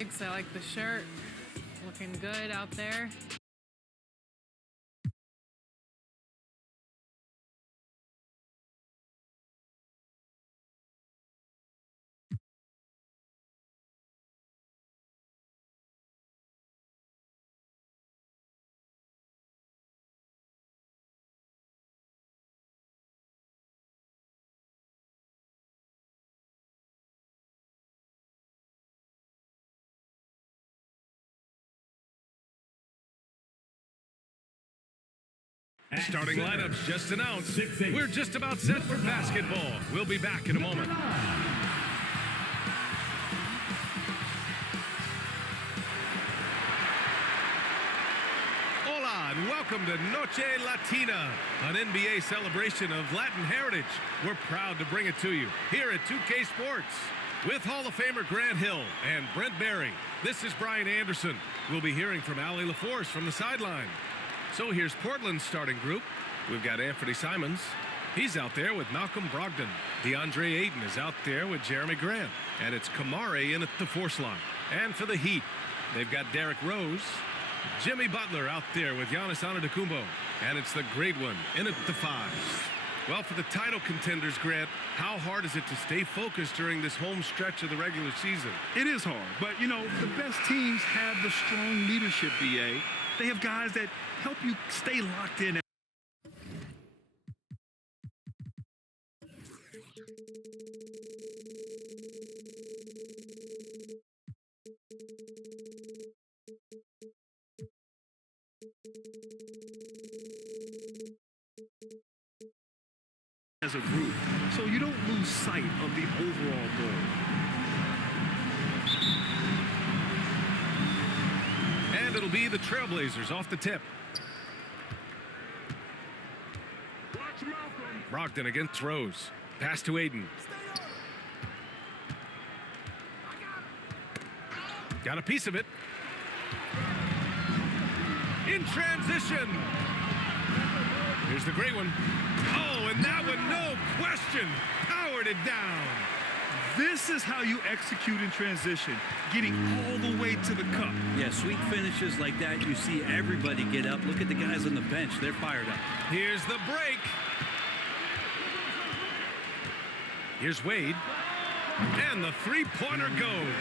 I like the shirt. Looking good out there. Starting lineups just announced. We're just about set for basketball. We'll be back in a moment. Hola and welcome to Noche Latina, an NBA celebration of Latin heritage. We're proud to bring it to you here at 2K Sports. With Hall of Famer Grant Hill and Brent Barry, this is Brian Anderson. We'll be hearing from Allie LaForce from the sideline. So here's Portland's starting group. We've got Anthony Simons. He's out there with Malcolm Brogdon. DeAndre Ayton is out there with Jeremy Grant. And it's Kamare in at the 4 slot. And for the Heat, they've got Derrick Rose. Jimmy Butler out there with Giannis Antetokounmpo. And it's the great one in at the 5. Well, for the title contenders, Grant, how hard is it to stay focused during this home stretch of the regular season? It is hard, but, you know, the best teams have the strong leadership, BA. They have guys that help you stay locked in. As a group, so you don't lose sight of the overall goal. And it'll be the Trailblazers off the tip. Brogdon against Rose. Pass to Ayton. Got a piece of it. In transition. Here's the great one. Oh, and that one, no question, powered it down. This is how you execute in transition, getting all the way to the cup. Yeah, sweet finishes like that, you see everybody get up. Look at the guys on the bench. They're fired up. Here's the break. Here's Wade. And the three-pointer goes.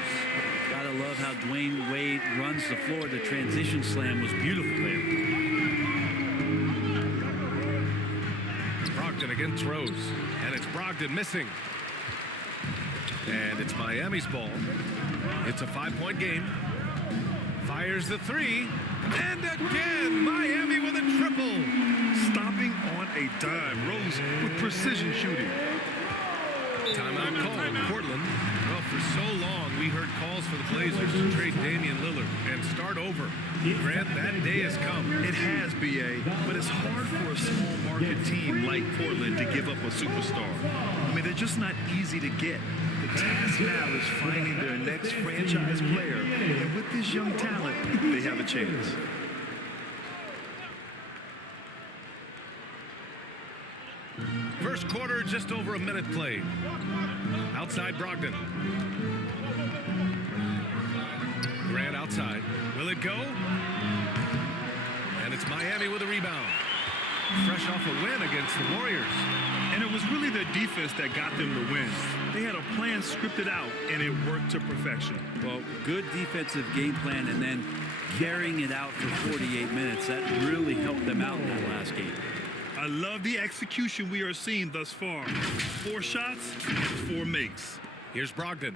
Gotta love how Dwayne Wade runs the floor. The transition slam was beautiful there. Brogdon against Rose. And it's Brogdon missing. And it's Miami's ball. It's a 5-point game. Fires the 3. And again, Miami with a triple. Stopping on a dime. Rose with precision shooting. Timeout call, Portland. Well, for so long, we heard calls for the Blazers to trade Damian Lillard and start over. Grant, that day has come. It has, BA, but it's hard for a small market team like Portland to give up a superstar. I mean, they're just not easy to get. The task now is finding their next franchise player, and with this young talent, they have a chance. First quarter, just over a minute played. Outside Brogdon. Grant outside. Will it go? And it's Miami with a rebound. Fresh off a win against the Warriors. And it was really their defense that got them the win. They had a plan scripted out, and it worked to perfection. Well, good defensive game plan, and then carrying it out for 48 minutes. That really helped them out in that last game. I love the execution we are seeing thus far. 4 shots, 4 makes. Here's Brogdon.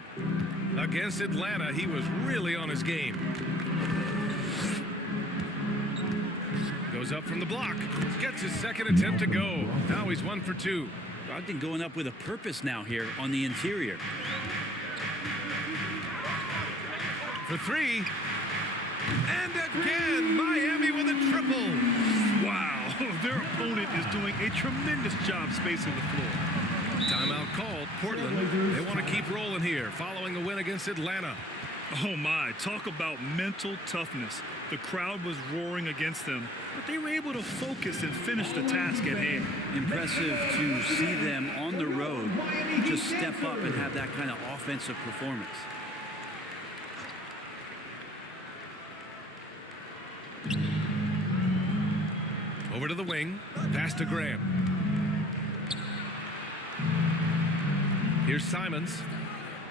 Against Atlanta, he was really on his game. Goes up from the block. Gets his second attempt to go. Now he's 1 for 2. Brogdon going up with a purpose now here on the interior. For 3. And again, Miami with a triple. Wow, their opponent is doing a tremendous job spacing the floor. Timeout called. Portland, they want to keep rolling here following a win against Atlanta. Oh my, talk about mental toughness. The crowd was roaring against them, but they were able to focus and finish the task at hand. Impressive to see them on the road just step up and have that kind of offensive performance. Over to the wing. Pass to Grant. Here's Simons.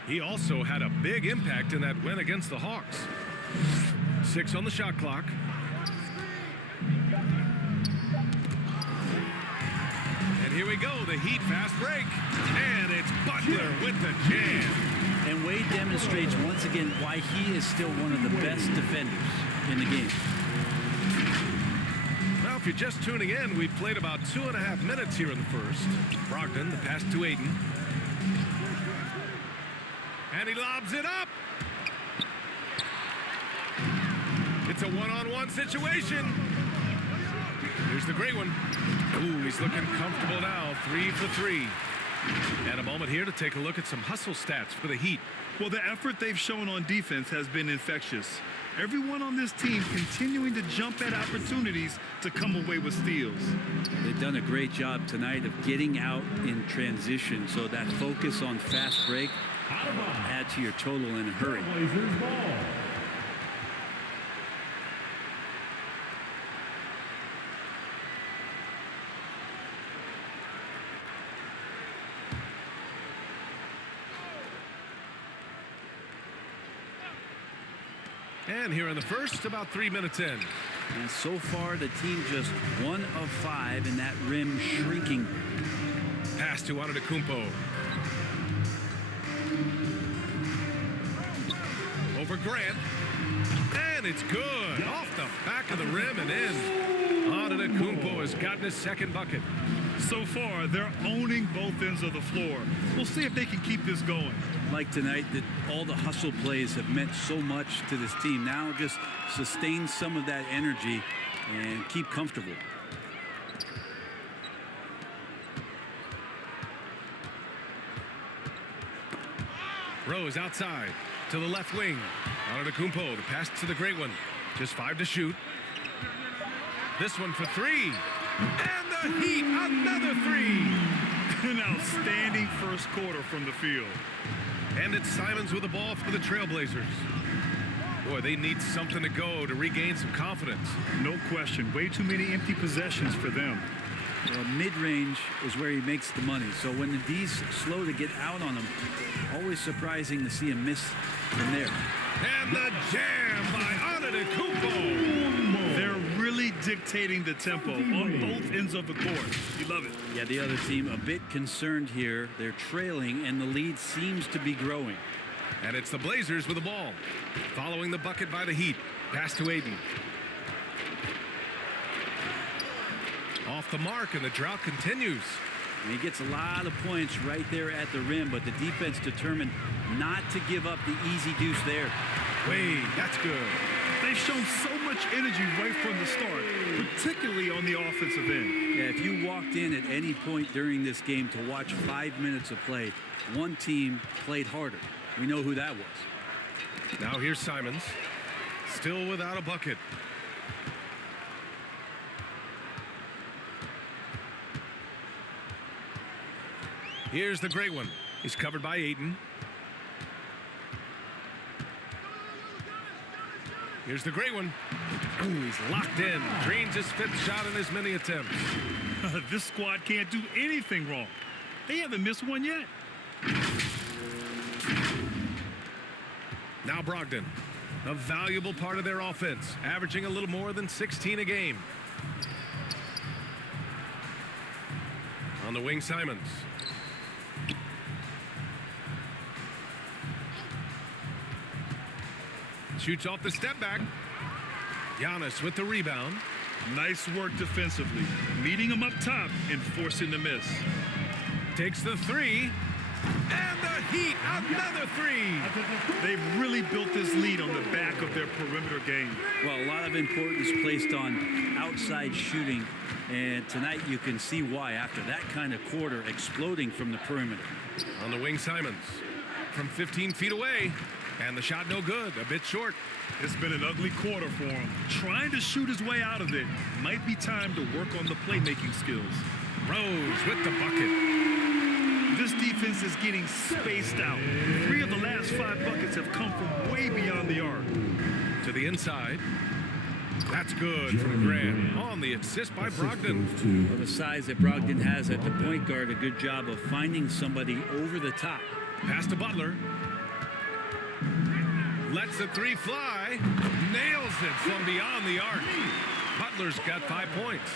He also had a big impact in that win against the Hawks. 6 on the shot clock. And here we go, the Heat fast break. And it's Butler with the jam. And Wade demonstrates once again why he is still one of the best defenders in the game. Now, if you're just tuning in, we've played about 2.5 minutes here in the first. Brogdon, the pass to Aiden. And he lobs it up. It's a one-on-one situation. Here's the great one. Ooh, he's looking comfortable now. 3 for 3. And a moment here to take a look at some hustle stats for the Heat. Well, the effort they've shown on defense has been infectious. Everyone on this team continuing to jump at opportunities to come away with steals. They've done a great job tonight of getting out in transition, so that focus on fast break add to your total in a hurry. And here in the first, about 3 minutes in. And so far, the team just 1 of 5 in that rim shrinking. Pass to Antetokounmpo. Over Grant. And it's good. Off the back of the rim and in. Antetokounmpo has gotten his second bucket. So far, they're owning both ends of the floor. We'll see if they can keep this going. Like tonight, that all the hustle plays have meant so much to this team. Now just sustain some of that energy and keep comfortable. Rose outside to the left wing. Antetokounmpo, the pass to the great one. Just 5 to shoot. This one for 3. And the Heat, another 3. An outstanding first quarter from the field. And it's Simons with the ball for the Trailblazers. Boy, they need something to go to regain some confidence. No question. Way too many empty possessions for them. Well, mid-range is where he makes the money. So when the D's slow to get out on him, always surprising to see him miss from there. And the jam by Antetokounmpo. They're really dictating the tempo on both ends of the court. You love it. Yeah, the other team a bit concerned here. They're trailing, and the lead seems to be growing. And it's the Blazers with the ball. Following the bucket by the Heat. Pass to Aiden. Off the mark, and the drought continues. And he gets a lot of points right there at the rim, but the defense determined not to give up the easy deuce there. Wade, that's good. They've shown so much energy right from the start, particularly on the offensive end. Yeah, if you walked in at any point during this game to watch 5 minutes of play, one team played harder. We know who that was. Now here's Simons. Still without a bucket. Here's the great one. He's covered by Aiden. Here's the great one. Ooh, he's locked in. Drains his 5th shot in as many attempts. This squad can't do anything wrong. They haven't missed one yet. Now Brogdon, a valuable part of their offense, averaging a little more than 16 a game. On the wing, Simons. Shoots off the step back. Giannis with the rebound. Nice work defensively, meeting him up top and forcing the miss. Takes the 3. And the Heat, another 3. They've really built this lead on the back of their perimeter game. Well, a lot of importance placed on outside shooting, and tonight you can see why after that kind of quarter exploding from the perimeter. On the wing, Simons from 15 feet away. And the shot no good, a bit short. It's been an ugly quarter for him. Trying to shoot his way out of it. Might be time to work on the playmaking skills. Rose with the bucket. This defense is getting spaced out. 3 of the last 5 buckets have come from way beyond the arc. To the inside. That's good from Grant on the assist by Brogdon. Well, the size that Brogdon has at the point guard, a good job of finding somebody over the top. Pass to Butler. Lets the three fly. Nails it from beyond the arc. Butler's got 5 points.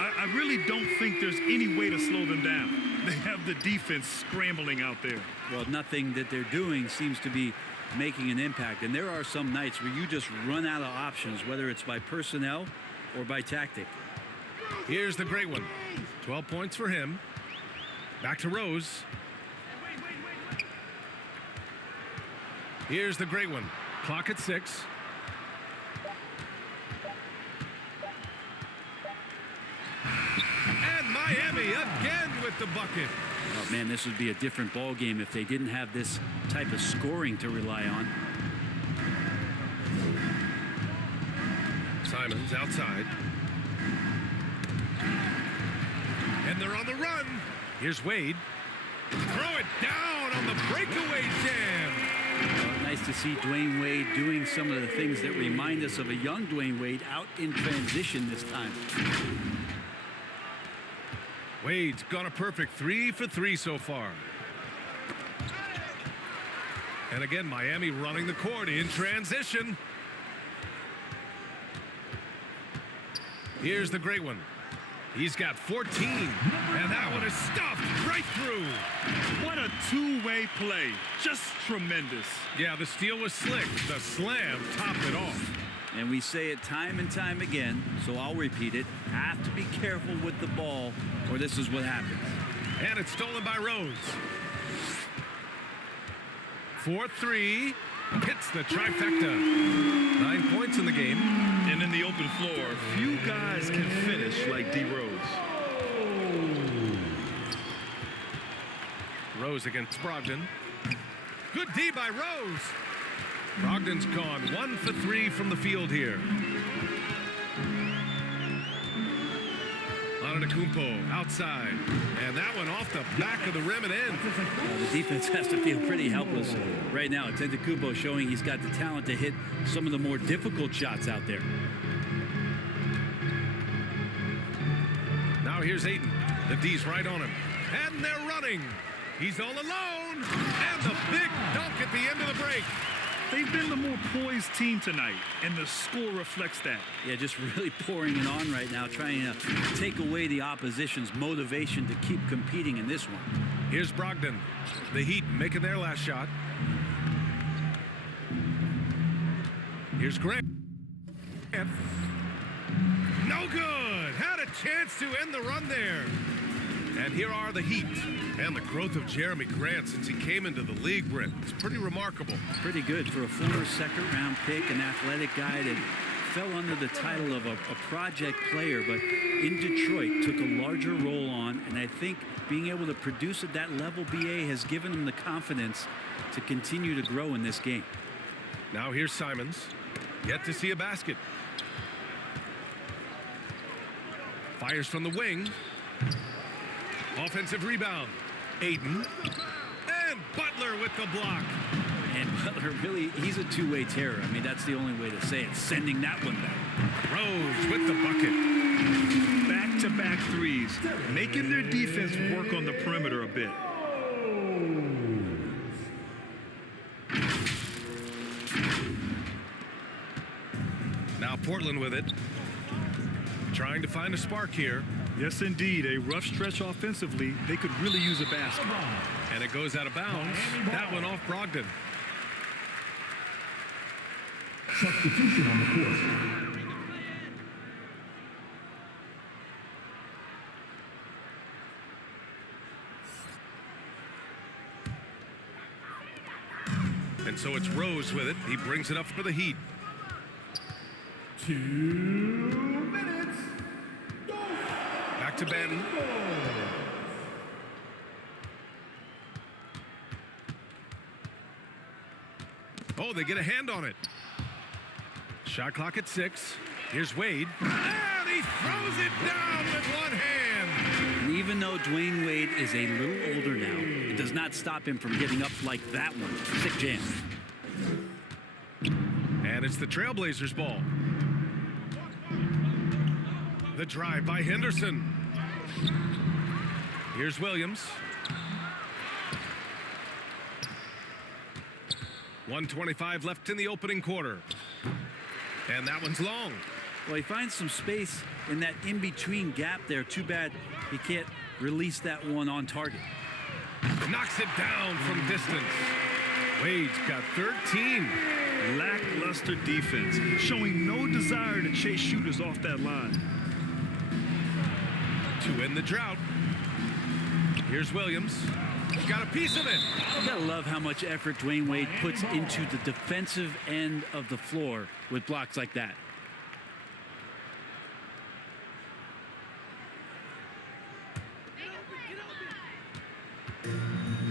I really don't think there's any way to slow them down. They have the defense scrambling out there. Well, nothing that they're doing seems to be making an impact. And there are some nights where you just run out of options, whether it's by personnel or by tactic. Here's the great one. 12 points for him. Back to Rose. Here's the great one. Clock at 6. And Miami again with the bucket. Oh, man, this would be a different ball game if they didn't have this type of scoring to rely on. Simons outside. And they're on the run. Here's Wade. Throw it down on the breakaway jam. Well, nice to see Dwayne Wade doing some of the things that remind us of a young Dwayne Wade out in transition this time. Wade's got a perfect 3 for 3 so far. And again, Miami running the court in transition. Here's the great one. He's got 14, and that one is stuffed right through. What a two-way play. Just tremendous. Yeah, the steal was slick. The slam topped it off. And we say it time and time again, so I'll repeat it. Have to be careful with the ball, or this is what happens. And it's stolen by Rose. 4-3. Hits the trifecta. 9 points in the game. And in the open floor, few guys can finish like D. Rose. Rose against Brogdon. Good D by Rose. Brogdon's gone 1 for 3 from the field here. Antetokounmpo outside. And that one off the back of the rim and in. The defense has to feel pretty helpless right now. Antetokounmpo showing he's got the talent to hit some of the more difficult shots out there. Now here's Ayton. The D's right on him. And they're running. He's all alone. And the big dunk at the end of the break. They've been the more poised team tonight, and the score reflects that. Yeah, just really pouring it on right now, trying to take away the opposition's motivation to keep competing in this one. Here's Brogdon. The Heat making their last shot. Here's Grant. No good. Had a chance to end the run there. And here are the Heat. And the growth of Jeremy Grant since he came into the league, Brent. It's pretty remarkable. Pretty good for a former second-round pick, an athletic guy that fell under the title of a project player, but in Detroit took a larger role on, and I think being able to produce at that level, BA, has given him the confidence to continue to grow in this game. Now here's Simons. Yet to see a basket. Fires from the wing. Offensive rebound. Ayton. And Butler with the block. And Butler really, he's a two-way terror. I mean, that's the only way to say it, sending that one back. Rose with the bucket. Back-to-back threes, making their defense work on the perimeter a bit. Now Portland with it. Trying to find a spark here. Yes, indeed. A rough stretch offensively. They could really use a basket. And it goes out of bounds. That one off Brogdon. Substitution on the court. And so it's Rose with it. He brings it up for the Heat. 2 minutes. Back to Ben. Oh, they get a hand on it. Shot clock at 6. Here's Wade. And he throws it down with one hand. And even though Dwayne Wade is a little older now, it does not stop him from getting up like that one. Sick jam. And it's the Trailblazers' ball. The drive by Henderson. Here's Williams. 1:25 left in the opening quarter. And that one's long. Well, he finds some space in that in-between gap there. Too bad he can't release that one on target. Knocks it down from distance. Wade's got 13. Lackluster defense, showing no desire to chase shooters off that line. To end the drought. Here's Williams. Got a piece of it. You gotta love how much effort Dwayne Wade puts into the defensive end of the floor with blocks like that.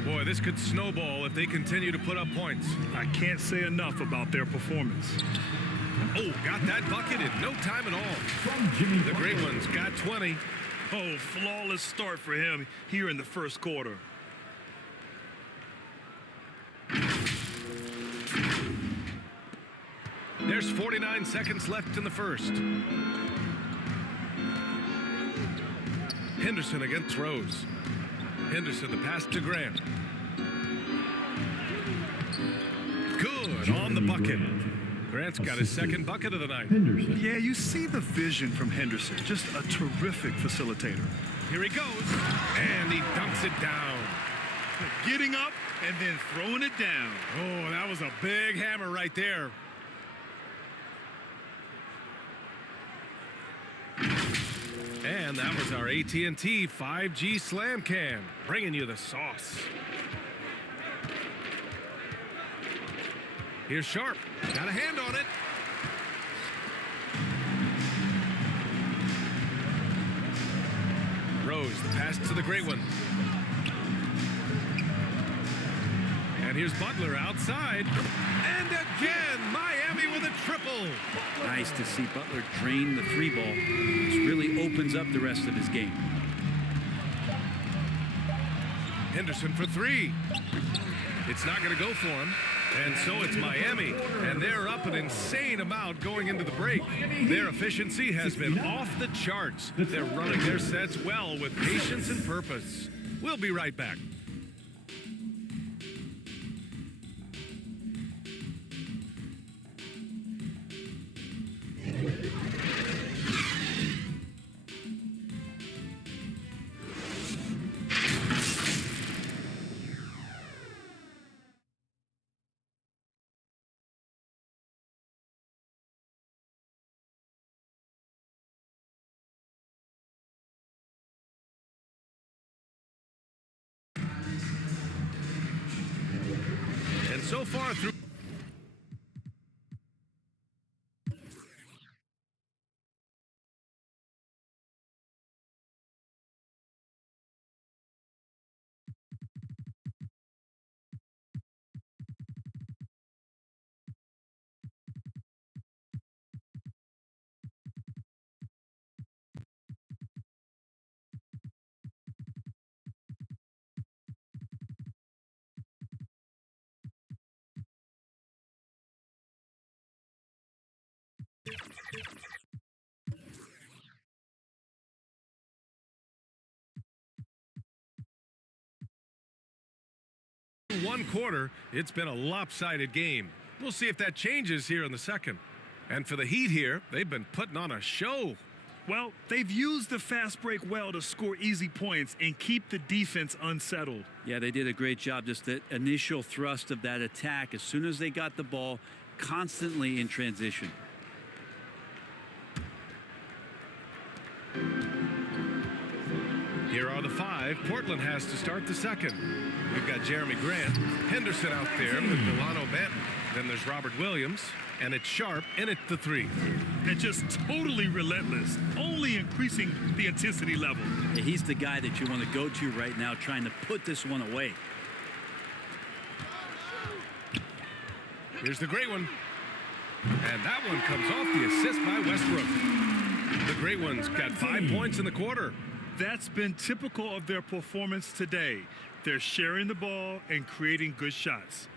Boy, this could snowball if they continue to put up points. I can't say enough about their performance. Oh, got that bucket in no time at all. From Jimmy The Great Ones got 20. Oh, flawless start for him here in the first quarter. There's 49 seconds left in the first. Henderson against Rose. Henderson, the pass to Grant. Good on the bucket. Grant's got his second bucket of the night. Henderson. Yeah, you see the vision from Henderson. Just a terrific facilitator. Here he goes, and he dunks it down. Getting up and then throwing it down. Oh, that was a big hammer right there. And that was our AT&T 5G Slam Cam, bringing you the sauce. Here's Sharp. Got a hand on it. Rose, the pass to the Great One. And here's Butler outside. And again, Miami with a triple. Nice to see Butler drain the three ball. This really opens up the rest of his game. Henderson for three. It's not going to go for him. And so it's Miami. And they're up an insane amount going into the break. Their efficiency has been off the charts. They're running their sets well with patience and purpose. We'll be right back. So far through one quarter, it's been a lopsided game. We'll see if that changes here in the second. And for the Heat here, they've been putting on a show. Well, they've used the fast break well to score easy points and keep the defense unsettled. Yeah, they did a great job. Just the initial thrust of that attack as soon as they got the ball, constantly in transition. Here are the five. Portland has to start the second. We've got Jeremy Grant, Henderson out there with Delano Banton. Then there's Robert Williams, and it's Sharp in at the three. And just totally relentless, only increasing the intensity level. Yeah, he's the guy that you want to go to right now, trying to put this one away. Here's the Great One. And that one comes off the assist by Westbrook. The Great One's got 5 points in the quarter. That's been typical of their performance today. They're sharing the ball and creating good shots.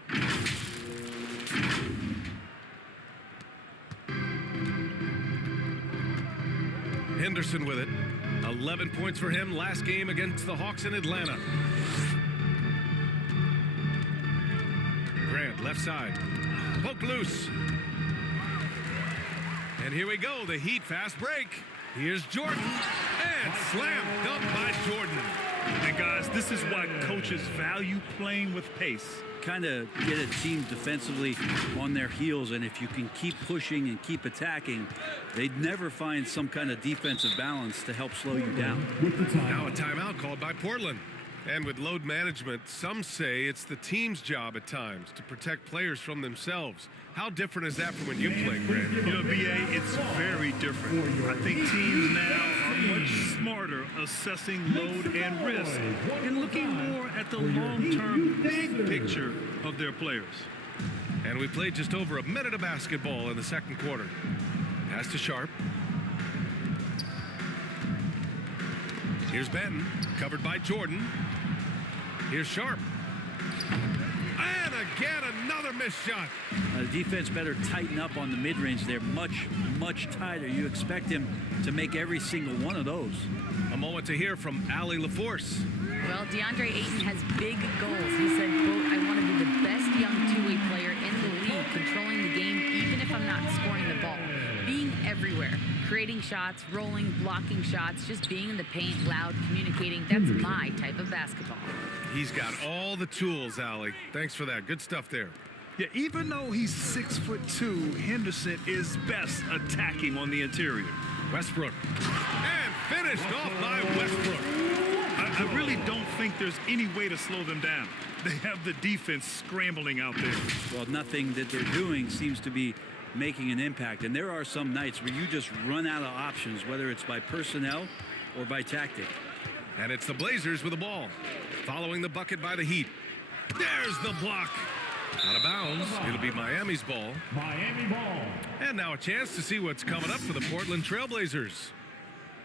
Henderson with it. 11 points for him last game against the Hawks in Atlanta. Grant, left side. Poke loose. And here we go, the Heat fast break. Here's Jordan, and slam dunk by Jordan. And guys, this is why coaches value playing with pace. Kind of get a team defensively on their heels, and if you can keep pushing and keep attacking, they'd never find some kind of defensive balance to help slow you down. Now a timeout called by Portland. And with load management, some say it's the team's job at times to protect players from themselves. How different is that from when you played, Grant? You know, BA, it's very different. I think teams now are much smarter assessing load and risk and looking more at the long-term big picture of their players. And we played just over a minute of basketball in the second quarter. Pass to Sharp. Here's Benton, covered by Jordan. Here's Sharp. And again, another missed shot. The defense better tighten up on the mid-range. They're much, much tighter. You expect him to make every single one of those. A moment to hear from Allie LaForce. Well, DeAndre Ayton has big goals. He said, quote, I want to be the best young two-way player in the league, controlling the game even if I'm not scoring the ball. Being everywhere, creating shots, rolling, blocking shots, just being in the paint, loud, communicating. That's my type of basketball. He's got all the tools, Allie. Thanks for that. Good stuff there. Yeah, even though he's 6'2", Henderson is best attacking on the interior. Westbrook. And finished off by Westbrook. I really don't think there's any way to slow them down. They have the defense scrambling out there. Well, nothing that they're doing seems to be making an impact. And there are some nights where you just run out of options, whether it's by personnel or by tactic. And it's the Blazers with the ball. Following the bucket by the Heat. There's the block. Out of bounds. It'll be Miami's ball. Miami ball. And now a chance to see what's coming up for the Portland Trailblazers.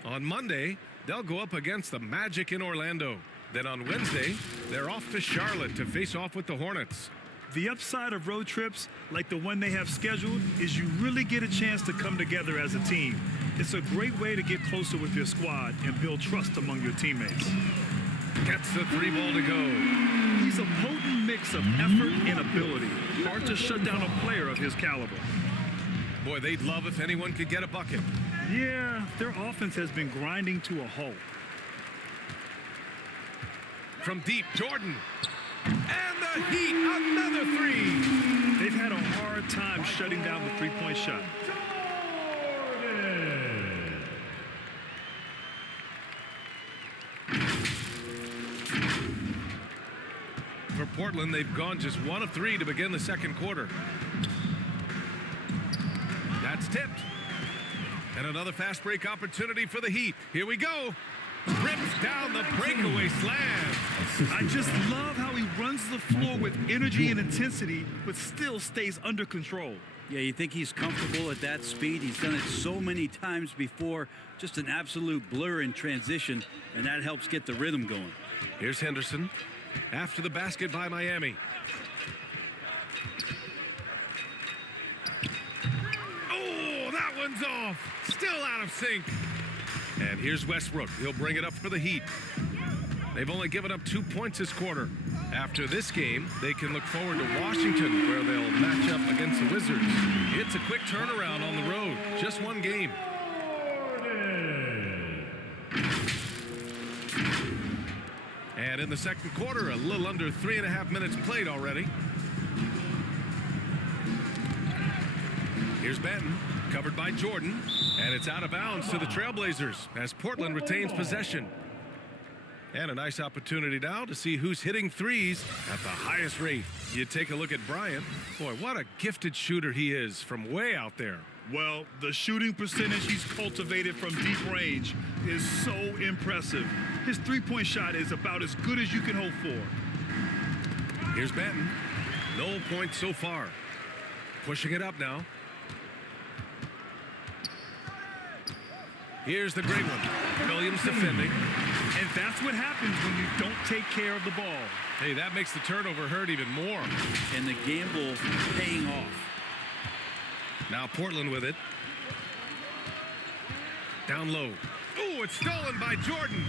On Monday, they'll go up against the Magic in Orlando. Then on Wednesday, they're off to Charlotte to face off with the Hornets. The upside of road trips, like the one they have scheduled, is you really get a chance to come together as a team. It's a great way to get closer with your squad and build trust among your teammates. Gets the three ball to go. He's a potent mix of effort and ability. Hard to shut down a player of his caliber. Boy, they'd love if anyone could get a bucket. Yeah, their offense has been grinding to a halt. From deep, Jordan. And the Heat, another three. They've had a hard time shutting down the three-point shot. For Portland, they've gone just 1 of 3 to begin the second quarter. That's tipped. And another fast break opportunity for the Heat. Here we go. Rips down the breakaway slam. I just love how he runs the floor with energy and intensity, but still stays under control. Yeah, you think he's comfortable at that speed. He's done it so many times before. Just an absolute blur in transition, and that helps get the rhythm going. Here's Henderson after the basket by Miami. Oh, that one's off. Still out of sync. And here's Westbrook. He'll bring it up for the Heat. They've only given up 2 points this quarter. After this game, they can look forward to Washington, where they'll match up against the Wizards. It's a quick turnaround on the road. Just one game. And in the second quarter, a little under 3.5 minutes played already. Here's Benton, covered by Jordan, and it's out of bounds to the Trailblazers as Portland retains possession. And a nice opportunity now to see who's hitting threes at the highest rate. You take a look at Bryant. Boy, what a gifted shooter he is from way out there. Well, the shooting percentage he's cultivated from deep range is so impressive. His three-point shot is about as good as you can hope for. Here's Benton. No points so far. Pushing it up now. Here's the great one. Williams defending. And that's what happens when you don't take care of the ball. Hey, that makes the turnover hurt even more. And the gamble paying off. Now Portland with it. Down low. Oh, it's stolen by Jordan.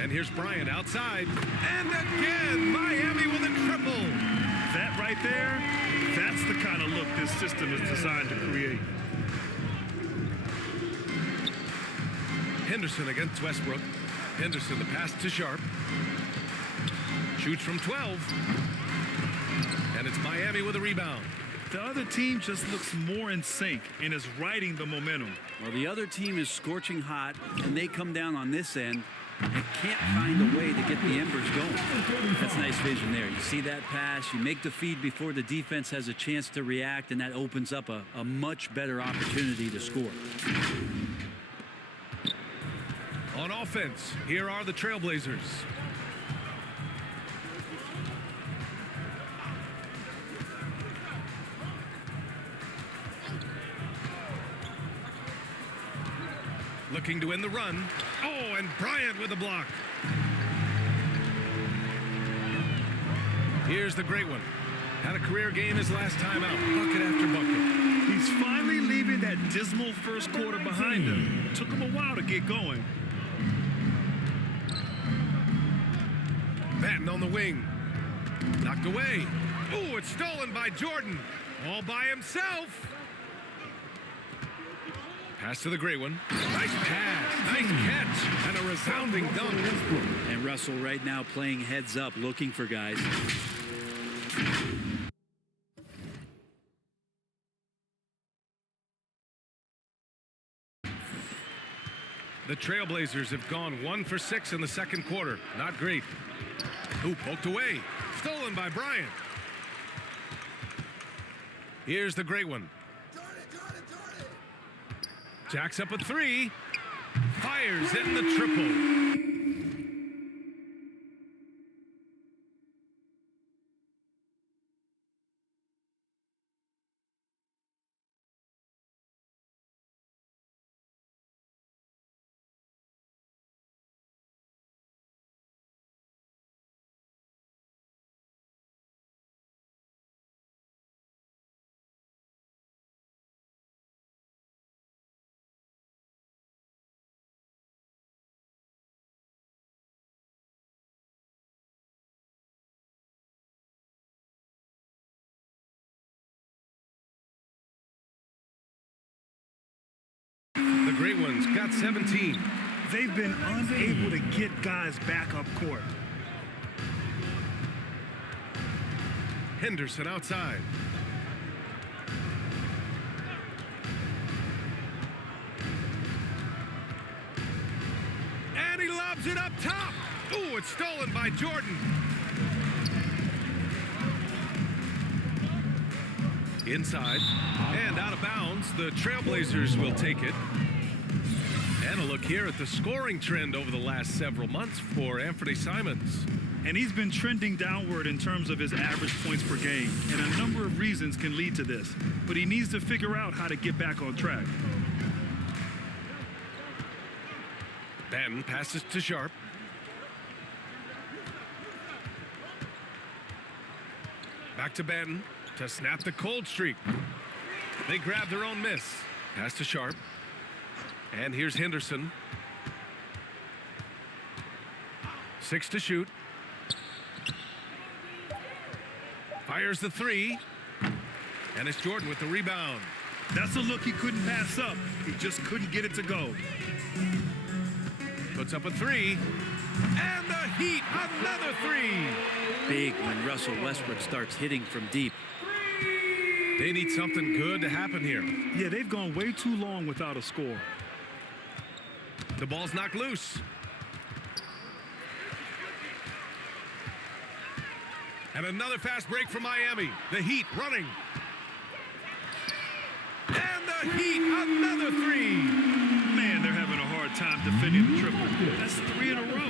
And here's Bryant outside. And again, Miami with a triple. That right there, that's the kind of look this system is designed to create. Henderson against Westbrook. Henderson, the pass to Sharp. Shoots from 12. And it's Miami with a rebound. The other team just looks more in sync and is riding the momentum. Well, the other team is scorching hot, and they come down on this end and can't find a way to get the embers going. That's nice vision there. You see that pass, you make the feed before the defense has a chance to react, and that opens up a much better opportunity to score. On offense, here are the Trailblazers. Looking to win the run. Oh, and Bryant with a block. Here's the great one. Had a career game his last time out. Bucket after bucket. He's finally leaving that dismal first quarter behind him. Took him a while to get going. Batten on the wing. Knocked away. Oh, it's stolen by Jordan. All by himself. Pass to the great one. Nice pass, nice catch, and a resounding dunk. And Russell right now playing heads up, looking for guys. The Trailblazers have gone 1 for 6 in the second quarter. Not great. Ooh, poked away. Stolen by Bryant. Here's the great one. Jacks up a three. Fires in the triple. The great ones got 17. They've been unable to get guys back up court. Henderson outside. And he lobs it up top. Ooh, it's stolen by Jordan. Inside and out of bounds. The Trailblazers will take it. And a look here at the scoring trend over the last several months for Anthony Simons. And he's been trending downward in terms of his average points per game. And a number of reasons can lead to this. But he needs to figure out how to get back on track. Batten passes to Sharp. Back to Batten to snap the cold streak. They grab their own miss. Pass to Sharp. And here's Henderson. 6 to shoot. Fires the three. And it's Jordan with the rebound. That's a look he couldn't pass up. He just couldn't get it to go. Puts up a three. And the Heat, another three. Big when Russell Westbrook starts hitting from deep. They need something good to happen here. Yeah, they've gone way too long without a score. The ball's knocked loose. And another fast break from Miami. The Heat running. And the Heat, another three. Man, they're having a hard time defending the triple. That's 3 in a row.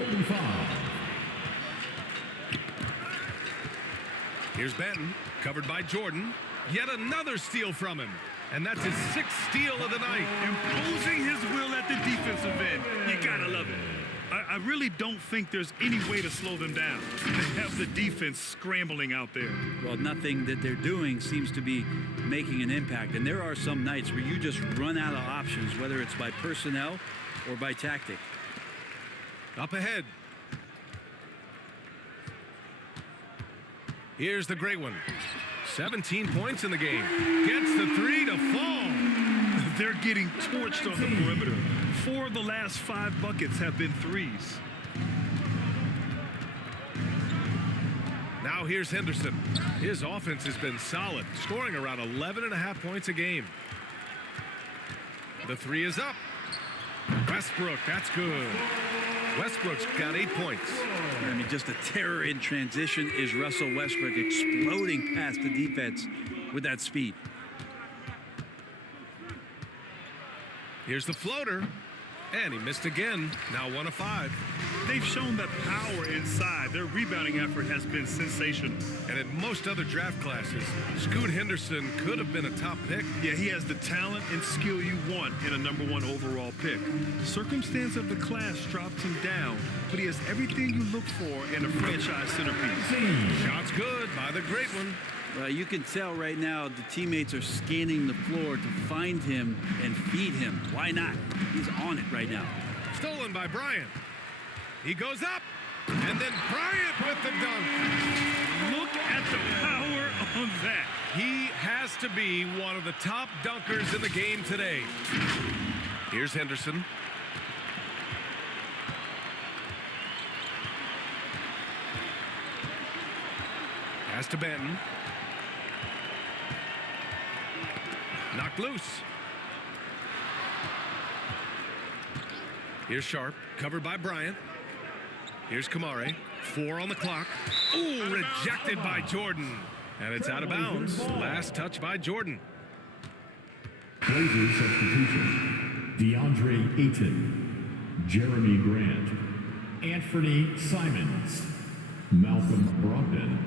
Here's Batten, covered by Jordan. Yet another steal from him. And that's his 6th steal of the night. Imposing his will at the defensive end. You gotta love it. I really don't think there's any way to slow them down. They have the defense scrambling out there. Well, nothing that they're doing seems to be making an impact. And there are some nights where you just run out of options, whether it's by personnel or by tactic. Up ahead. Here's the great one. 17 points in the game. Gets the three to fall. They're getting torched on the perimeter. 4 of the last 5 buckets have been threes. Now here's Henderson. His offense has been solid, scoring around 11.5 points a game. The three is up. Westbrook, that's good. Westbrook's got 8 points. I mean, just a terror in transition is Russell Westbrook, exploding past the defense with that speed. Here's the floater, and he missed again. Now 1 of 5. They've shown that power inside. Their rebounding effort has been sensational. And in most other draft classes, Scoot Henderson could have been a top pick. Yeah, he has the talent and skill you want in a #1 overall pick. Circumstance of the class drops him down, but he has everything you look for in a franchise centerpiece. Shots good by the great one. You can tell right now the teammates are scanning the floor to find him and feed him. Why not? He's on it right now. Stolen by Bryant. He goes up, and then Bryant with the dunk. Look at the power on that. He has to be one of the top dunkers in the game today. Here's Henderson. Pass to Benton. Knocked loose. Here's Sharp, covered by Bryant. Here's Kamare, 4 on the clock. Ooh, rejected by Jordan. And it's out of bounds. Last touch by Jordan. Blazers substitution. DeAndre Ayton, Jeremy Grant, Anthony Simons, Malcolm Brogdon.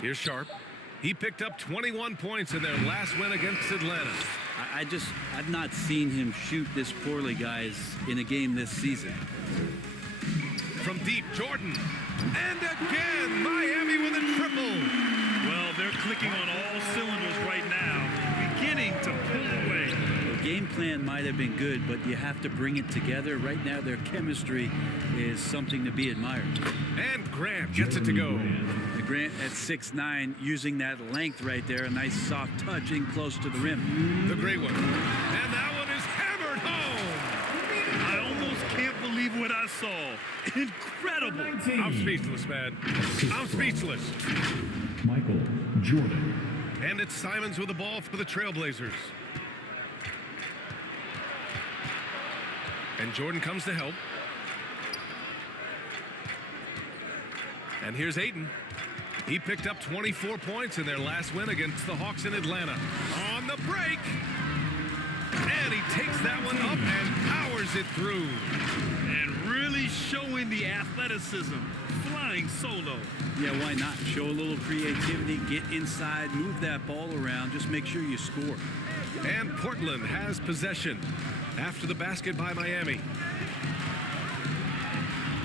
Here's Sharp. He picked up 21 points in their last win against Atlanta. I've not seen him shoot this poorly, guys, in a game this season. From deep, Jordan. And again, Miami with a triple. Well, they're clicking on all cylinders right now, beginning to pull away. The game plan might have been good, but you have to bring it together. Right now, their chemistry is something to be admired. And Grant gets it to go. Grant at 6'9", using that length right there. A nice soft touch in close to the rim. The great one. And that one is hammered home. I almost can't believe what I saw. Incredible. I'm speechless, man. I'm speechless. Michael Jordan. And it's Simons with the ball for the Trailblazers. And Jordan comes to help. And here's Ayton. He picked up 24 points in their last win against the Hawks in Atlanta. On the break. And he takes that one up and powers it through. And really showing the athleticism. Flying solo. Yeah, why not? Show a little creativity, get inside, move that ball around, just make sure you score. And Portland has possession after the basket by Miami.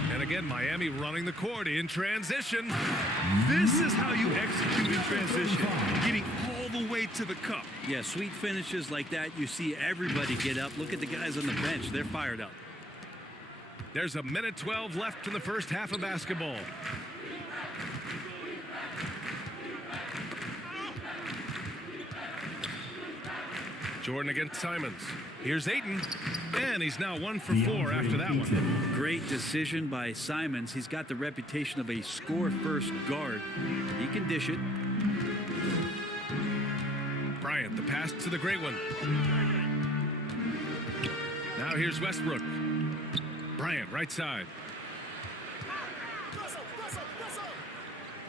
And again, Miami running the court in transition. This is how you execute in transition, getting all the way to the cup. Yeah, sweet finishes like that, you see everybody get up. Look at the guys on the bench. They're fired up. There's a minute 12 left in the first half of basketball. Jordan against Simons. Here's Ayton, and he's now 1 for 4 after that one. Great decision by Simons. He's got the reputation of a score-first guard. He can dish it. Bryant, the pass to the great one. Now here's Westbrook. Bryant, right side.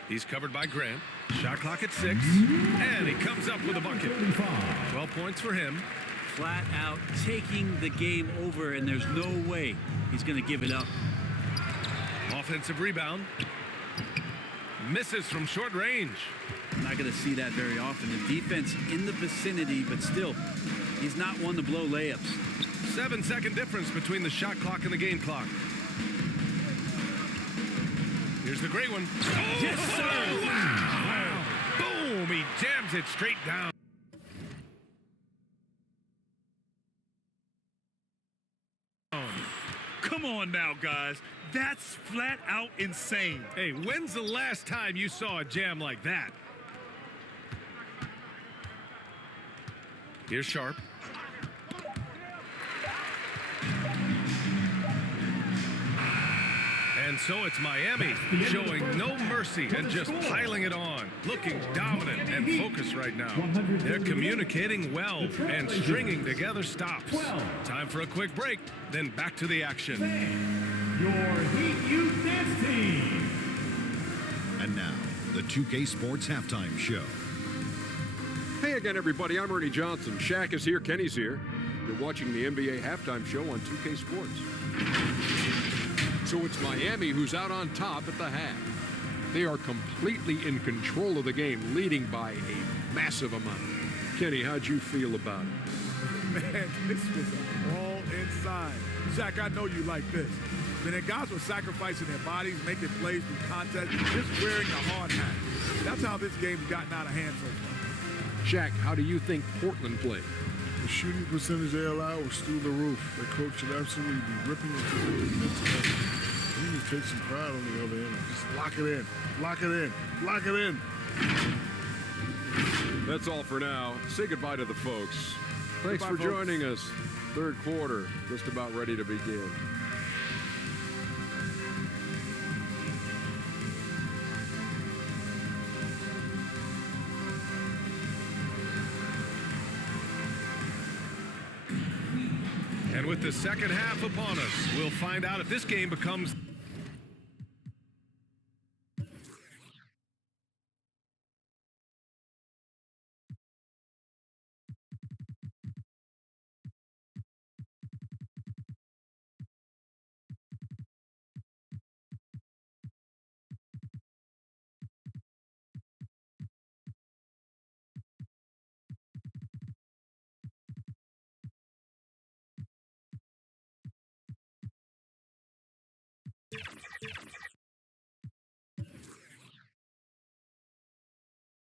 He's covered by Grant. Shot clock at 6, and he comes up with a bucket. 12 points for him. Flat out taking the game over, and there's no way he's going to give it up. Offensive rebound. Misses from short range. Not going to see that very often. The defense in the vicinity, but still, he's not one to blow layups. 7-second difference between the shot clock and the game clock. Here's the great one. Oh, Yes, sir! Wow. Boom! He jams it straight down. Come on now, guys. That's flat out insane. Hey, when's the last time you saw a jam like that? Here's Sharp. And so it's Miami showing no mercy and just piling it on, looking dominant and focused right now. They're communicating well and stringing together stops. Time for a quick break, then back to the action. Your Heat Youth Dance Team. And now, the 2K Sports Halftime Show. Hey again, everybody. I'm Ernie Johnson. Shaq is here. Kenny's here. You're watching the NBA Halftime Show on 2K Sports. So it's Miami who's out on top at the half. They are completely in control of the game, leading by a massive amount. Kenny, how'd you feel about it? Man, this was a brawl inside. Shaq, I know you like this. I mean, guys were sacrificing their bodies, making plays through contest, just wearing the hard hat. That's how this game's gotten out of hand so far. Shaq, how do you think Portland played? The shooting percentage they allowed was through the roof. Their coach should absolutely be ripping it to the we need to take some pride on the other end. Just lock it in. Lock it in. Lock it in. That's all for now. Say goodbye to the folks. Thanks Goodbye, for folks. joining us. Third quarter, just about ready to begin. And with the second half upon us, we'll find out if this game becomes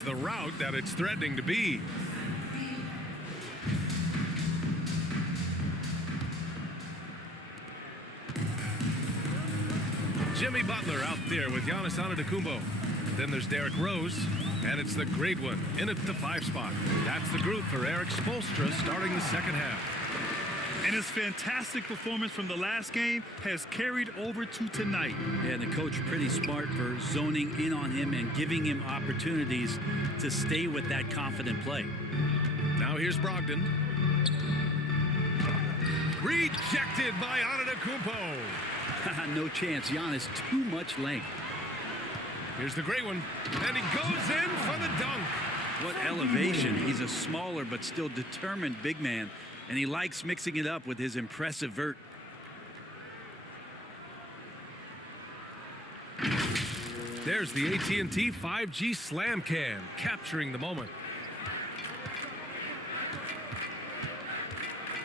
the route that it's threatening to be. Jimmy Butler out there with Giannis Antetokounmpo. Then there's Derrick Rose, and it's the great one in at the 5 spot. That's the group for Eric Spoelstra starting the second half. And his fantastic performance from the last game has carried over to tonight. And the coach pretty smart for zoning in on him and giving him opportunities to stay with that confident play. Now here's Brogdon. Rejected by Antetokounmpo. No chance. Giannis, too much length. Here's the great one, and he goes in for the dunk. What elevation. He's a smaller but still determined big man, and he likes mixing it up with his impressive vert. There's the AT&T 5G Slam Cam, capturing the moment.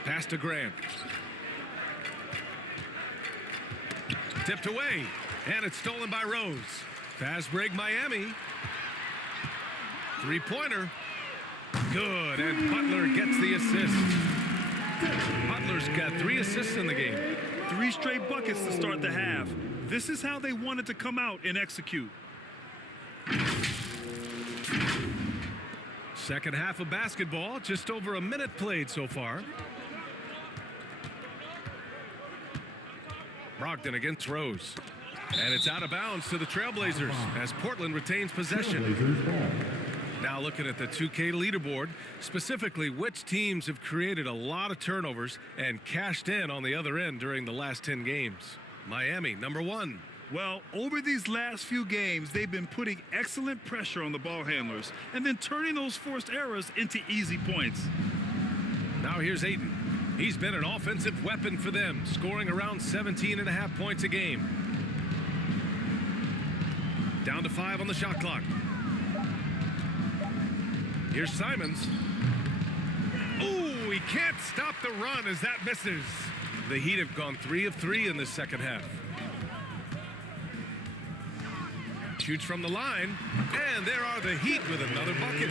Pass to Grant. Tipped away, and it's stolen by Rose. Fast break Miami. Three-pointer. Good, and Butler gets the assist. Butler's got 3 assists in the game. 3 straight buckets to start the half. This is how they wanted to come out and execute. Second half of basketball, just over a minute played so far. Brogdon against Rose. And it's out of bounds to the Trailblazers as Portland retains possession. Now looking at the 2K leaderboard, specifically which teams have created a lot of turnovers and cashed in on the other end during the last 10 games. Miami, number 1. Well, over these last few games, they've been putting excellent pressure on the ball handlers and then turning those forced errors into easy points. Now here's Ayton. He's been an offensive weapon for them, scoring around 17.5 points a game. Down to 5 on the shot clock. Here's Simons. Ooh, he can't stop the run as that misses. The Heat have gone 3 of 3 in this second half. Shoots from the line, and there are the Heat with another bucket.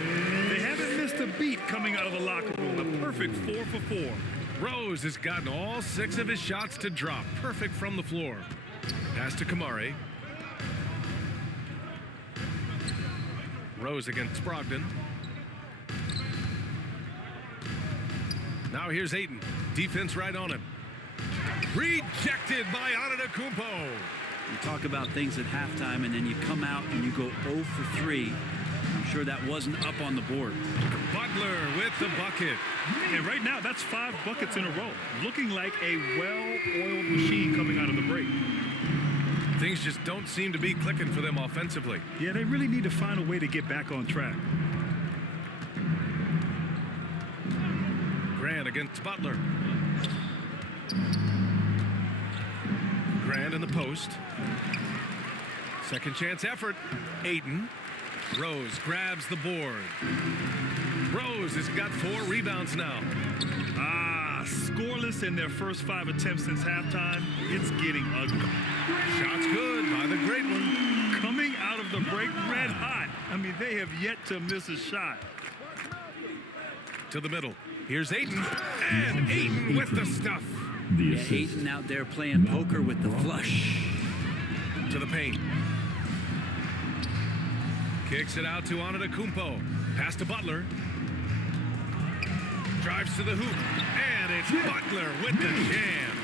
They haven't missed a beat coming out of the locker room. A perfect 4 for 4. Rose has gotten all 6 of his shots to drop. Perfect from the floor. Pass to Kamari. Rose against Brogdon. Now here's Ayton. Defense right on him. Rejected by Antetokounmpo. You talk about things at halftime, and then you come out and you go 0 for 3. I'm sure that wasn't up on the board. Butler with the bucket. And right now, that's 5 buckets in a row. Looking like a well-oiled machine coming out of the break. Things just don't seem to be clicking for them offensively. Yeah, they really need to find a way to get back on track. Grant against Butler. Grant in the post. Second chance effort. Ayton. Rose grabs the board. Rose has got 4 rebounds now. Scoreless in their first 5 attempts since halftime. It's getting ugly. Shots good by the great one. Coming out of the break red hot. I mean, they have yet to miss a shot. To the middle. Here's Ayton. And Ayton with the stuff. Yeah, Ayton out there playing poker with the flush. To the paint. Kicks it out to Antetokounmpo. Pass to Butler. Drives to the hoop. And it's Butler with the jam.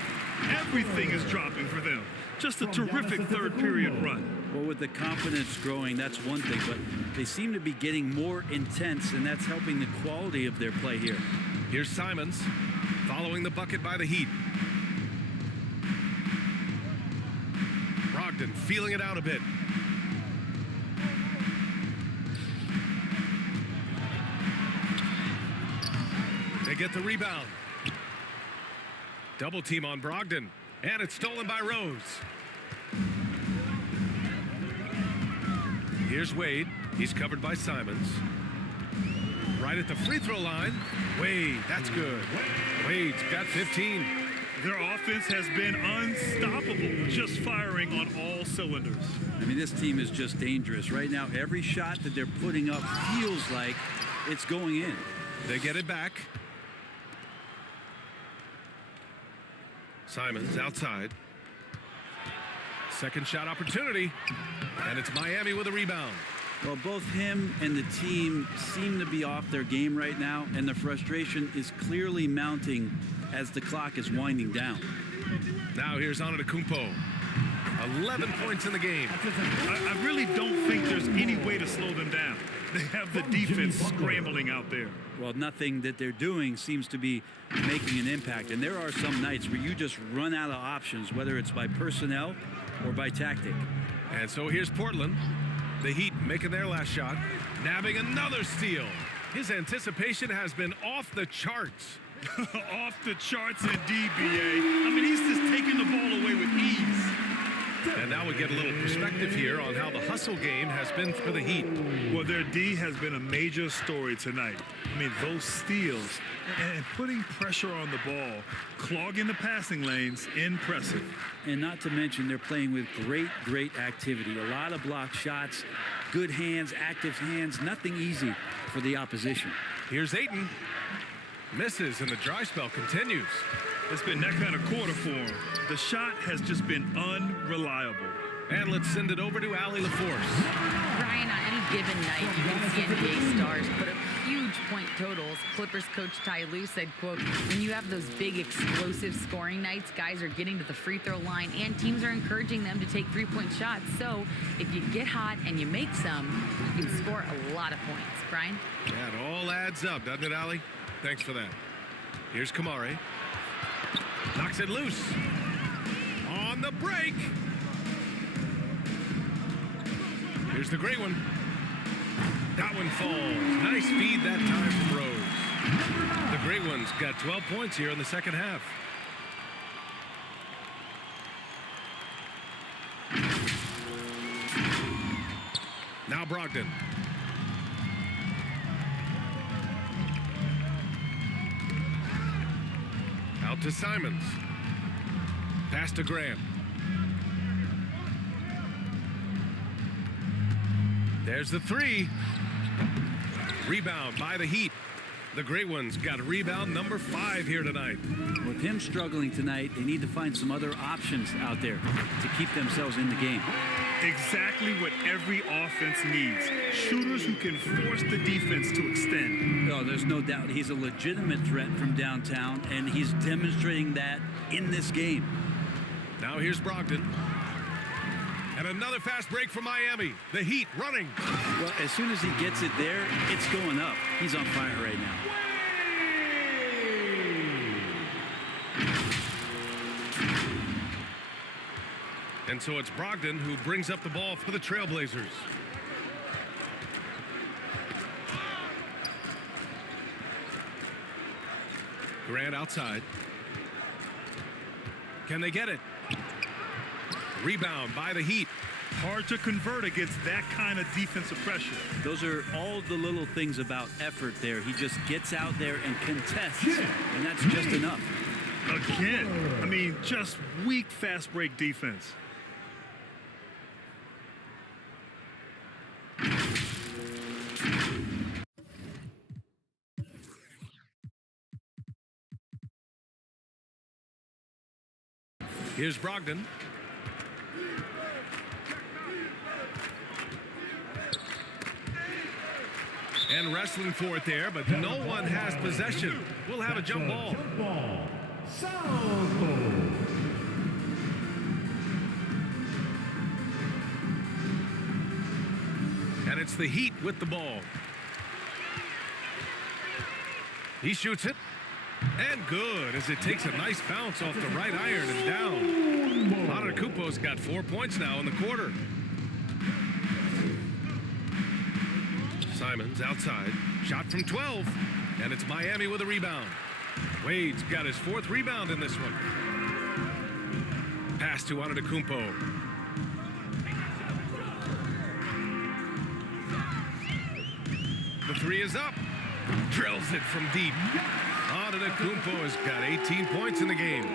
Everything is dropping for them. Just a terrific third period run. Well, with the confidence growing, that's one thing, but they seem to be getting more intense, and that's helping the quality of their play here. Here's Simons following the bucket by the Heat. Brogdon feeling it out a bit. They get the rebound. Double team on Brogdon. And it's stolen by Rose. Here's Wade. He's covered by Simons. Right at the free throw line. Wade, that's good. Wade's got 15. Their offense has been unstoppable, just firing on all cylinders. I mean, this team is just dangerous. Right now, every shot that they're putting up feels like it's going in. They get it back. Simons outside. Second shot opportunity. And it's Miami with a rebound. Well, both him and the team seem to be off their game right now, and the frustration is clearly mounting as the clock is winding down. Now here's Antetokounmpo. 11 points in the game. I really don't think there's any way to slow them down. They have the defense scrambling out there. Well, nothing that they're doing seems to be making an impact. And there are some nights where you just run out of options, whether it's by personnel or by tactic. And so here's Portland. The Heat making their last shot. Nabbing another steal. His anticipation has been off the charts. Off the charts indeed, BA. I mean, he's just taking the ball away with ease. And now we get a little perspective here on how the hustle game has been for the Heat. Well, their D has been a major story tonight. I mean, those steals and putting pressure on the ball, clogging the passing lanes, impressive. And not to mention, they're playing with great activity. A lot of blocked shots, good hands, active hands, nothing easy for the opposition. Here's Ayton. Misses, and the dry spell continues. It's been that kind of quarter for him. The shot has just been unreliable. And let's send it over to Allie LaForce. Brian, on any given night, you can see NBA stars put up huge point totals. Clippers coach Ty Lue said, quote, when you have those big explosive scoring nights, guys are getting to the free throw line and teams are encouraging them to take three-point shots. So if you get hot and you make some, you can score a lot of points. Brian? Yeah, it all adds up, doesn't it, Allie? Thanks for that. Here's Kamari. Knocks it loose. On the break. Here's the great one. That one falls. Nice feed that time from Rose. The great one's got 12 points here in the second half. Now Brogdon. Out to Simons. Pass to Grant. There's the three. Rebound by the Heat. The Great Ones got rebound number 5 here tonight. With him struggling tonight, they need to find some other options out there to keep themselves in the game. Exactly what every offense needs. Shooters who can force the defense to extend. No, there's no doubt he's a legitimate threat from downtown, and he's demonstrating that in this game. Now here's Brogdon. And another fast break for Miami. The Heat running. Well, as soon as he gets it there, it's going up. He's on fire right now. And so it's Brogdon who brings up the ball for the Trailblazers. Grant outside. Can they get it? Rebound by the Heat. Hard to convert against that kind of defensive pressure. Those are all the little things about effort there. He just gets out there and contests, and that's just enough. Again, I mean, just weak fast break defense. Here's Brogdon. And wrestling for it there, but no one has possession. We'll have a jump ball. And it's the Heat with the ball. He shoots it. And good, as it takes a nice bounce off the right iron and down. Antetokounmpo's got 4 points now in the quarter. Simons outside, shot from 12, and it's Miami with a rebound. Wade's got his 4th rebound in this one. Pass to Antetokounmpo. The 3 is up. Drills it from deep. Antetokounmpo has got 18 points in the game.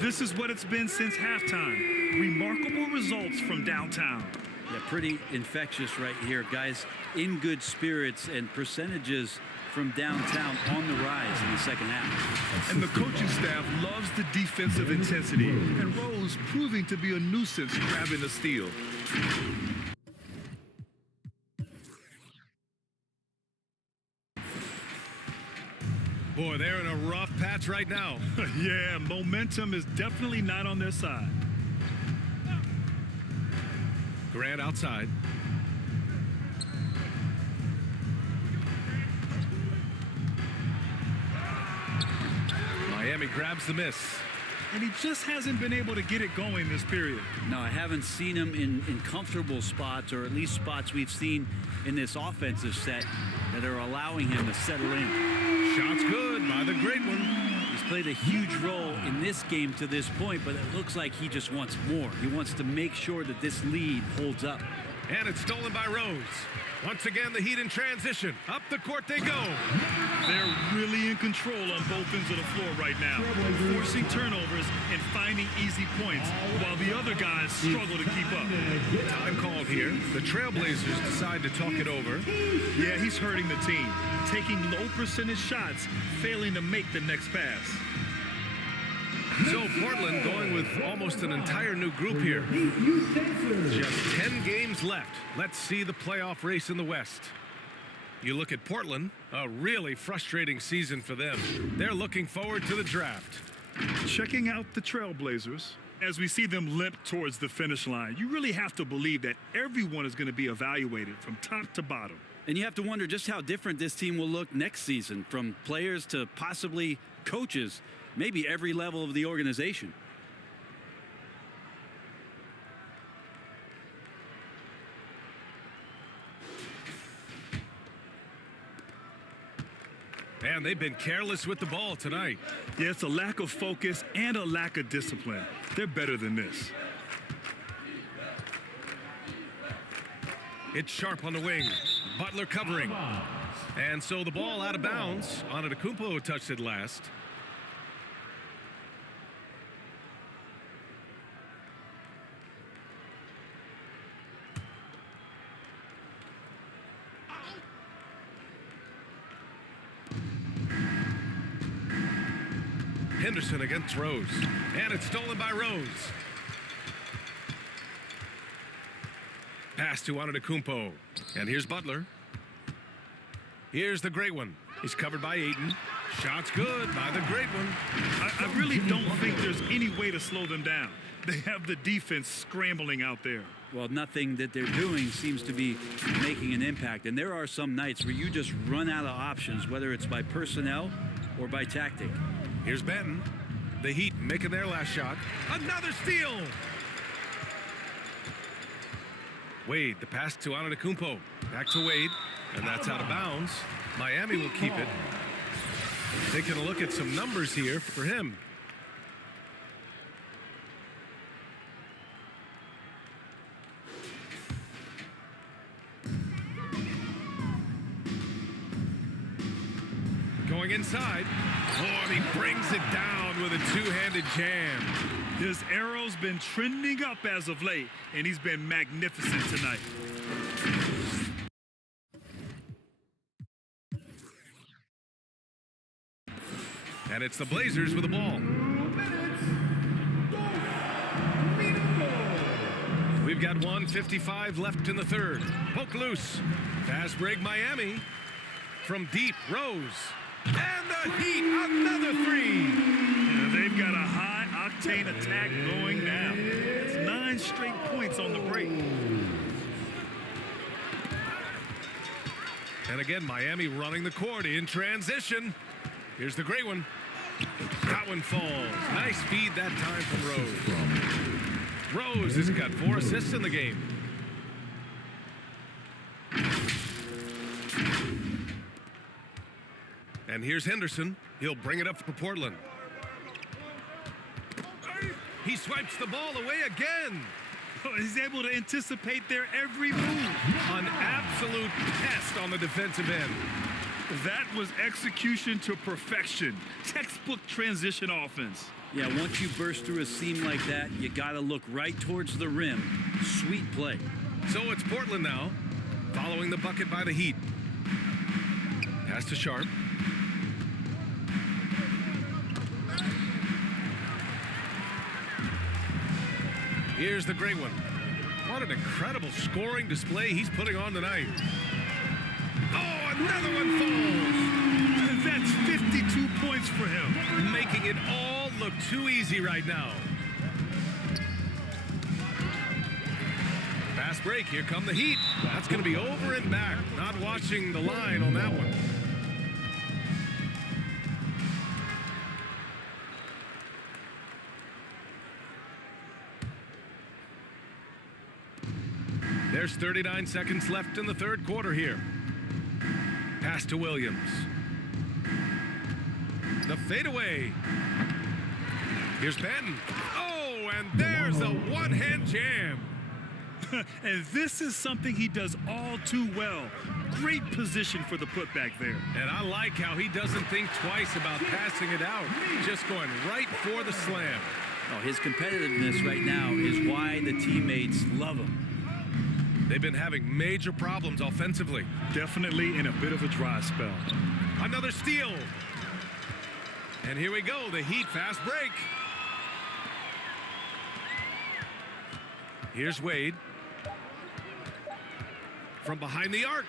This is what it's been since halftime. Remarkable results from downtown. Yeah, pretty infectious right here. Guys in good spirits, and percentages from downtown on the rise in the second half. And the coaching staff loves the defensive intensity. And Rose proving to be a nuisance grabbing the steal. Boy, they're in a rough patch right now. Yeah, momentum is definitely not on their side. Grant outside. Miami grabs the miss. And he just hasn't been able to get it going this period. No, I haven't seen him in comfortable spots, or at least spots we've seen in this offensive set that are allowing him to settle in. Shots good by the Great One. He's played a huge role in this game to this point, but it looks like he just wants more. He wants to make sure that this lead holds up. And it's stolen by Rose. Once again, the Heat in transition. Up the court they go. They're really in control on both ends of the floor right now, forcing turnovers and finding easy points, while the other guys struggle to keep up. Time called here. The Trailblazers decide to talk it over. Yeah, he's hurting the team, taking low percentage shots, failing to make the next pass. So Portland going with almost an entire new group here. Just 10 games left. Let's see the playoff race in the West. You look at Portland, a really frustrating season for them. They're looking forward to the draft. Checking out the Trailblazers. As we see them limp towards the finish line, you really have to believe that everyone is going to be evaluated from top to bottom. And you have to wonder just how different this team will look next season, from players to possibly coaches. Maybe every level of the organization. And they've been careless with the ball tonight. Yeah, it's a lack of focus and a lack of discipline. They're better than this. It's Sharp on the wing. Butler covering. And so the ball out of bounds. Antetokounmpo touched it last. Henderson against Rose. And it's stolen by Rose. Pass to Antetokounmpo. And here's Butler. Here's the great one. He's covered by Ayton. Shot's good by the great one. I really don't think there's any way to slow them down. They have the defense scrambling out there. Well, nothing that they're doing seems to be making an impact. And there are some nights where you just run out of options, whether it's by personnel or by tactic. Here's Benton. The Heat making their last shot. Another steal! Wade, the pass to Antetokounmpo. Back to Wade, and that's out of bounds. Miami will keep it. Taking a look at some numbers here for him. Going inside. Oh, and he brings it down with a two-handed jam. His arrow's been trending up as of late, and he's been magnificent tonight. And it's the Blazers with the ball. We've got 1:55 left in the third. Poke loose. Fast break Miami. From deep, Rose. And the Heat, another three. Yeah, they've got a high-octane attack going now. It's 9 straight points on the break. And again, Miami running the court in transition. Here's the great one. That one falls. Nice feed that time from Rose. Rose has got 4 assists in the game. And here's Henderson. He'll bring it up for Portland. He swipes the ball away again. Oh, he's able to anticipate their every move. An absolute pest on the defensive end. That was execution to perfection. Textbook transition offense. Yeah, once you burst through a seam like that, you got to look right towards the rim. Sweet play. So it's Portland now, following the bucket by the Heat. Pass to Sharp. Here's the great one. What an incredible scoring display he's putting on tonight. Oh, another one falls. That's 52 points for him. Making it all look too easy right now. Fast break. Here come the Heat. That's going to be over and back. Not watching the line on that one. There's 39 seconds left in the third quarter here. Pass to Williams. The fadeaway. Here's Benton. Oh, and there's a one-hand jam. And this is something he does all too well. Great position for the putback there. And I like how he doesn't think twice about passing it out. Just going right for the slam. Oh, his competitiveness right now is why the teammates love him. They've been having major problems offensively. Definitely in a bit of a dry spell. Another steal. And here we go, the Heat fast break. Here's Wade. From behind the arc.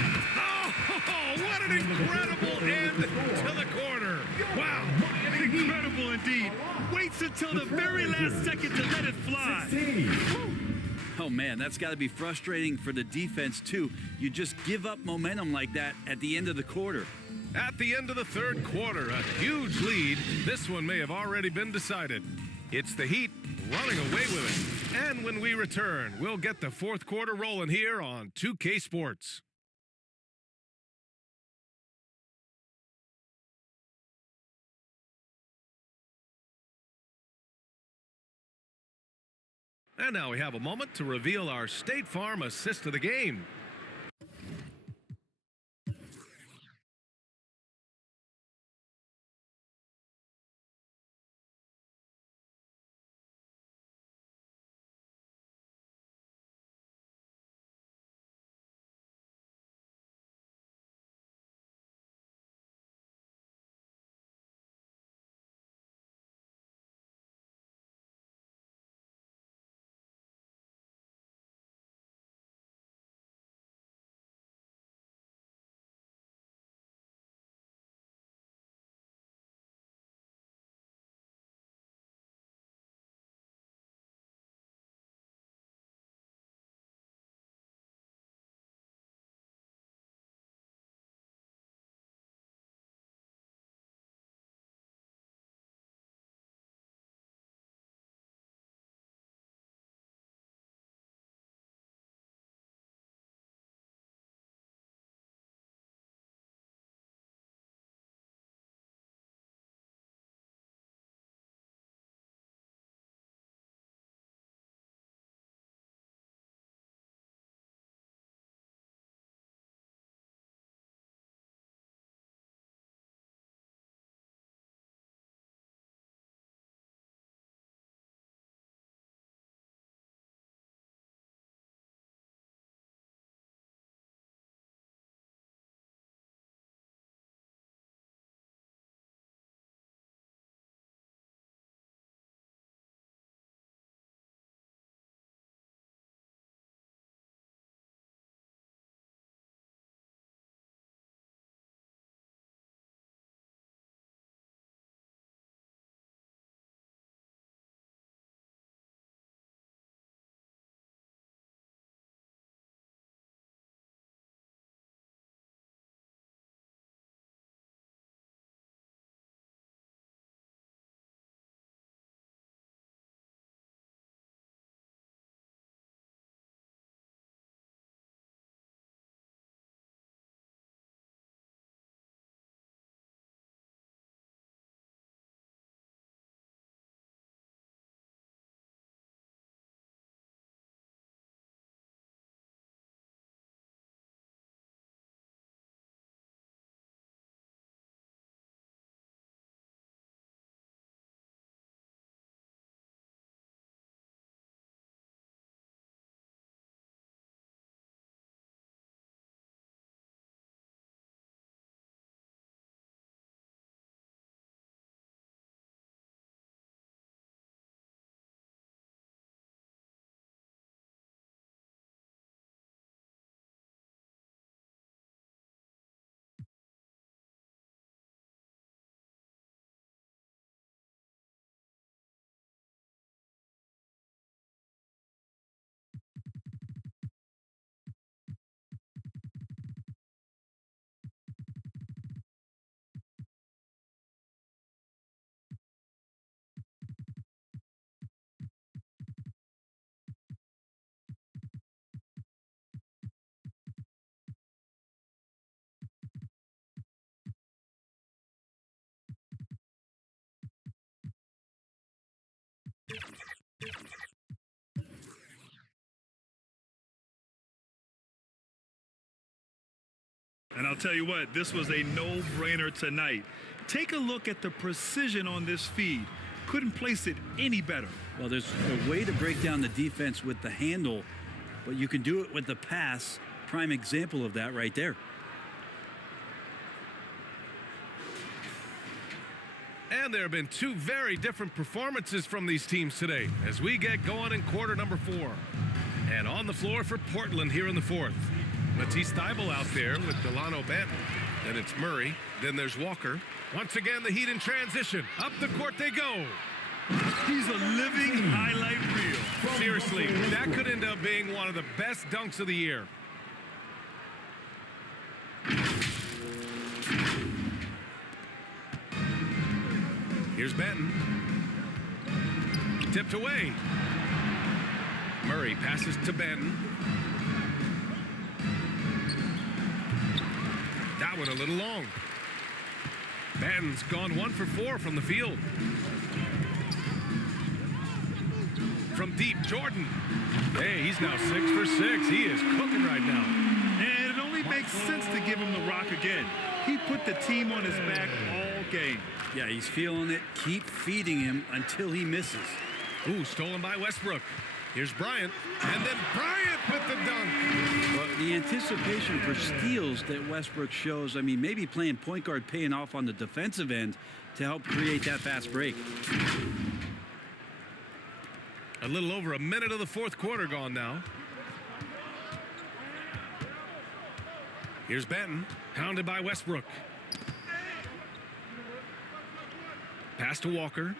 Oh, what an incredible end to the corner. Wow. Incredible indeed. Waits until the very last second to let it fly. Oh, man, that's got to be frustrating for the defense, too. You just give up momentum like that at the end of the quarter. At the end of the third quarter, a huge lead. This one may have already been decided. It's the Heat running away with it. And when we return, we'll get the fourth quarter rolling here on 2K Sports. And now we have a moment to reveal our State Farm assist of the game. And I'll tell you what, this was a no-brainer tonight. Take a look at the precision on this feed. Couldn't place it any better. Well, there's a way to break down the defense with the handle, but you can do it with the pass. Prime example of that right there. And there have been two very different performances from these teams today as we get going in quarter number 4. And on the floor for Portland here in the 4th. Matisse Thybulle out there with Delano Banton. Then it's Murray. Then there's Walker. Once again, the Heat in transition. Up the court they go. He's a living highlight reel. Seriously, that could end up being one of the best dunks of the year. Here's Benton. Tipped away. Murray passes to Benton. That one a little long. Benton's gone 1 for 4 from the field. From deep, Jordan. Hey, he's now 6 for 6. He is cooking right now. And it only makes sense to give him the rock again. He put the team on his back all game. Yeah, he's feeling it. Keep feeding him until he misses. Ooh, stolen by Westbrook. Here's Bryant. And then Bryant with the dunk. Well, the anticipation for steals that Westbrook shows, I mean, maybe playing point guard paying off on the defensive end to help create that fast break. A little over a minute of the 4th quarter gone now. Here's Benton, hounded by Westbrook. Pass to Walker.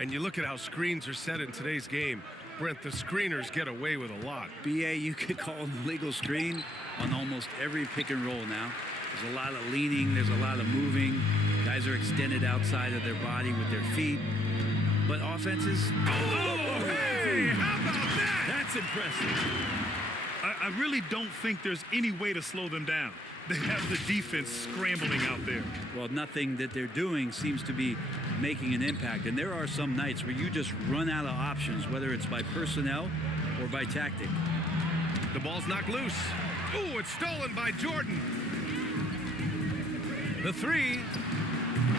And you look at how screens are set in today's game. Brent, the screeners get away with a lot. BA, you could call an illegal screen on almost every pick and roll now. There's a lot of leaning, there's a lot of moving. Guys are extended outside of their body with their feet. But offenses... Oh, hey, how about that? That's impressive. I really don't think there's any way to slow them down. They have the defense scrambling out there. Well, nothing that they're doing seems to be making an impact. And there are some nights where you just run out of options, whether it's by personnel or by tactic. The ball's knocked loose. Ooh, it's stolen by Jordan. The 3.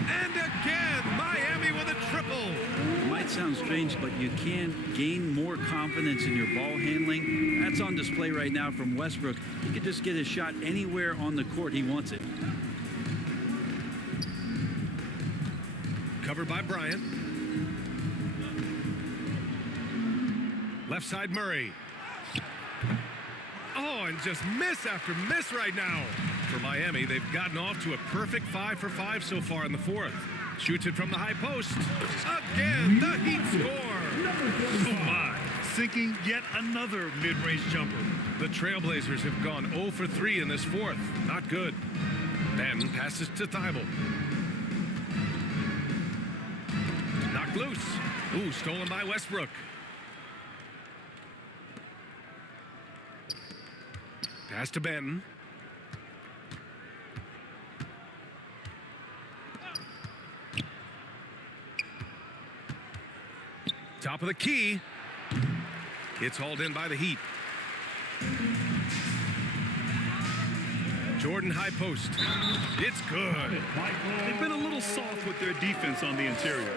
And again, Miami with a triple. It might sound strange, but you can gain more confidence in your ball handling. That's on display right now from Westbrook. He can just get his shot anywhere on the court he wants it. Covered by Bryant. Left side Murray. Oh, and just miss after miss right now. For Miami, they've gotten off to a perfect 5 for 5 so far in the 4th. Shoots it from the high post. Again, the Heat score. Oh my, sinking yet another mid-range jumper. The Trailblazers have gone 0 for 3 in this 4th. Not good. Benton passes to Thybulle. Knocked loose. Ooh, stolen by Westbrook. Pass to Benton. Top of the key. It's hauled in by the Heat. Jordan high post. It's good. They've been a little soft with their defense on the interior.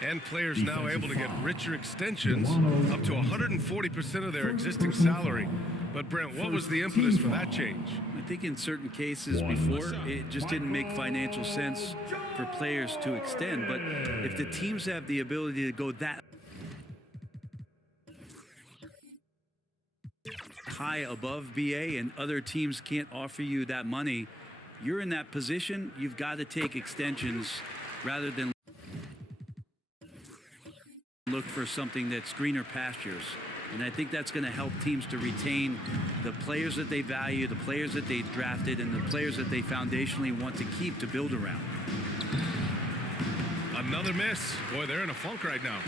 And players now able to get richer extensions up to 140% of their existing salary. But Brent, what was the impetus for that change? I think in certain cases before, it just didn't make financial sense for players to extend. But if the teams have the ability to go that high above BA and other teams can't offer you that money, you're in that position, you've got to take extensions rather than look for something that's greener pastures. And I think that's going to help teams to retain the players that they value, the players that they drafted, and the players that they foundationally want to keep to build around. Another miss. Boy, they're in a funk right now.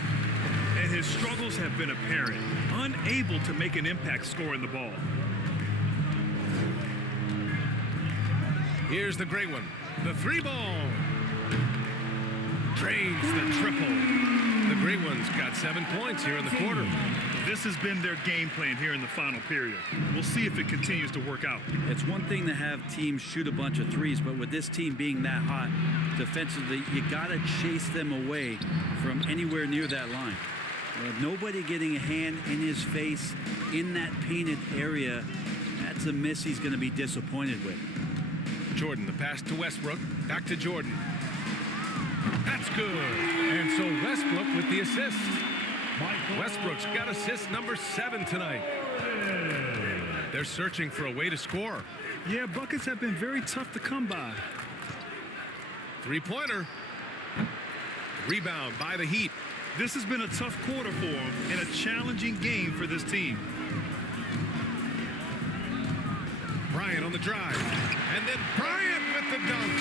And his struggles have been apparent. Unable to make an impact scoring the ball. Here's the great one. The 3-ball. Drains the triple. The great one's got 7 points here in the quarter. This has been their game plan here in the final period. We'll see if it continues to work out. It's one thing to have teams shoot a bunch of threes, but with this team being that hot defensively, you got to chase them away from anywhere near that line. Nobody getting a hand in his face in that painted area, that's a miss he's going to be disappointed with. Jordan, the pass to Westbrook. Back to Jordan. That's good. And so Westbrook with the assist. Westbrook's got assist number 7 tonight. They're searching for a way to score. Yeah, buckets have been very tough to come by. Three-pointer. Rebound by the Heat. This has been a tough quarter for them and a challenging game for this team. Bryant on the drive. And then Bryant with the dunk.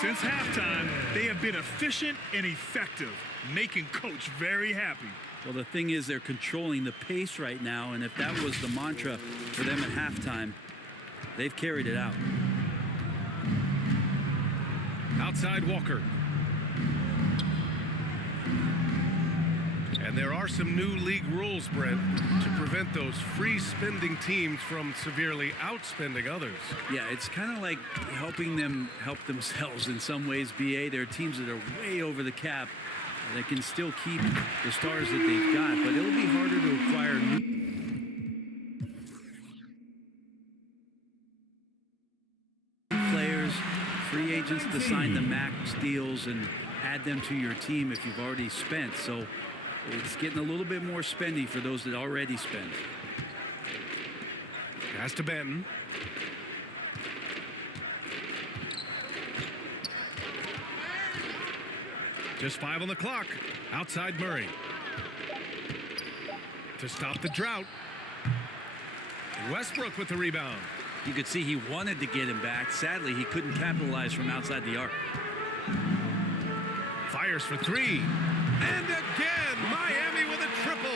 Since halftime, they have been efficient and effective, making Coach very happy. Well, the thing is, they're controlling the pace right now, and if that was the mantra for them at halftime, they've carried it out. Outside Walker. And there are some new league rules, Brent, to prevent those free-spending teams from severely outspending others. Yeah, it's kind of like helping them help themselves in some ways, BA. There are teams that are way over the cap that can still keep the stars that they've got, but it'll be harder to acquire new players, free agents to sign the max deals and add them to your team if you've already spent. So it's getting a little bit more spendy for those that already spend. Pass to Benton. Just 5 on the clock. Outside Murray. To stop the drought. Westbrook with the rebound. You could see he wanted to get him back. Sadly, he couldn't capitalize from outside the arc. Fires for 3. And again, Miami with a triple.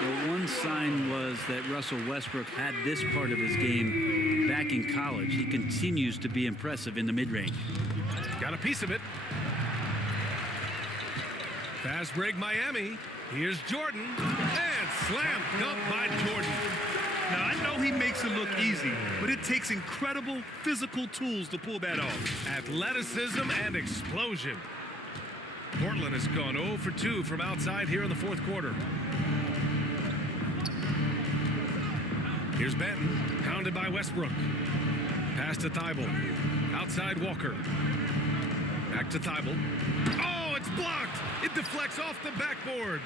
The one sign was that Russell Westbrook had this part of his game back in college. He continues to be impressive in the mid-range. Got a piece of it. Fast break Miami. Here's Jordan. And slam dunk by Jordan. Now, I know he makes it look easy, but it takes incredible physical tools to pull that off. Athleticism and explosion. Portland has gone 0 for 2 from outside here in the fourth quarter. Here's Benton, pounded by Westbrook. Pass to Thibault. Outside Walker. Back to Thibault. Oh, it's blocked. It deflects off the backboard.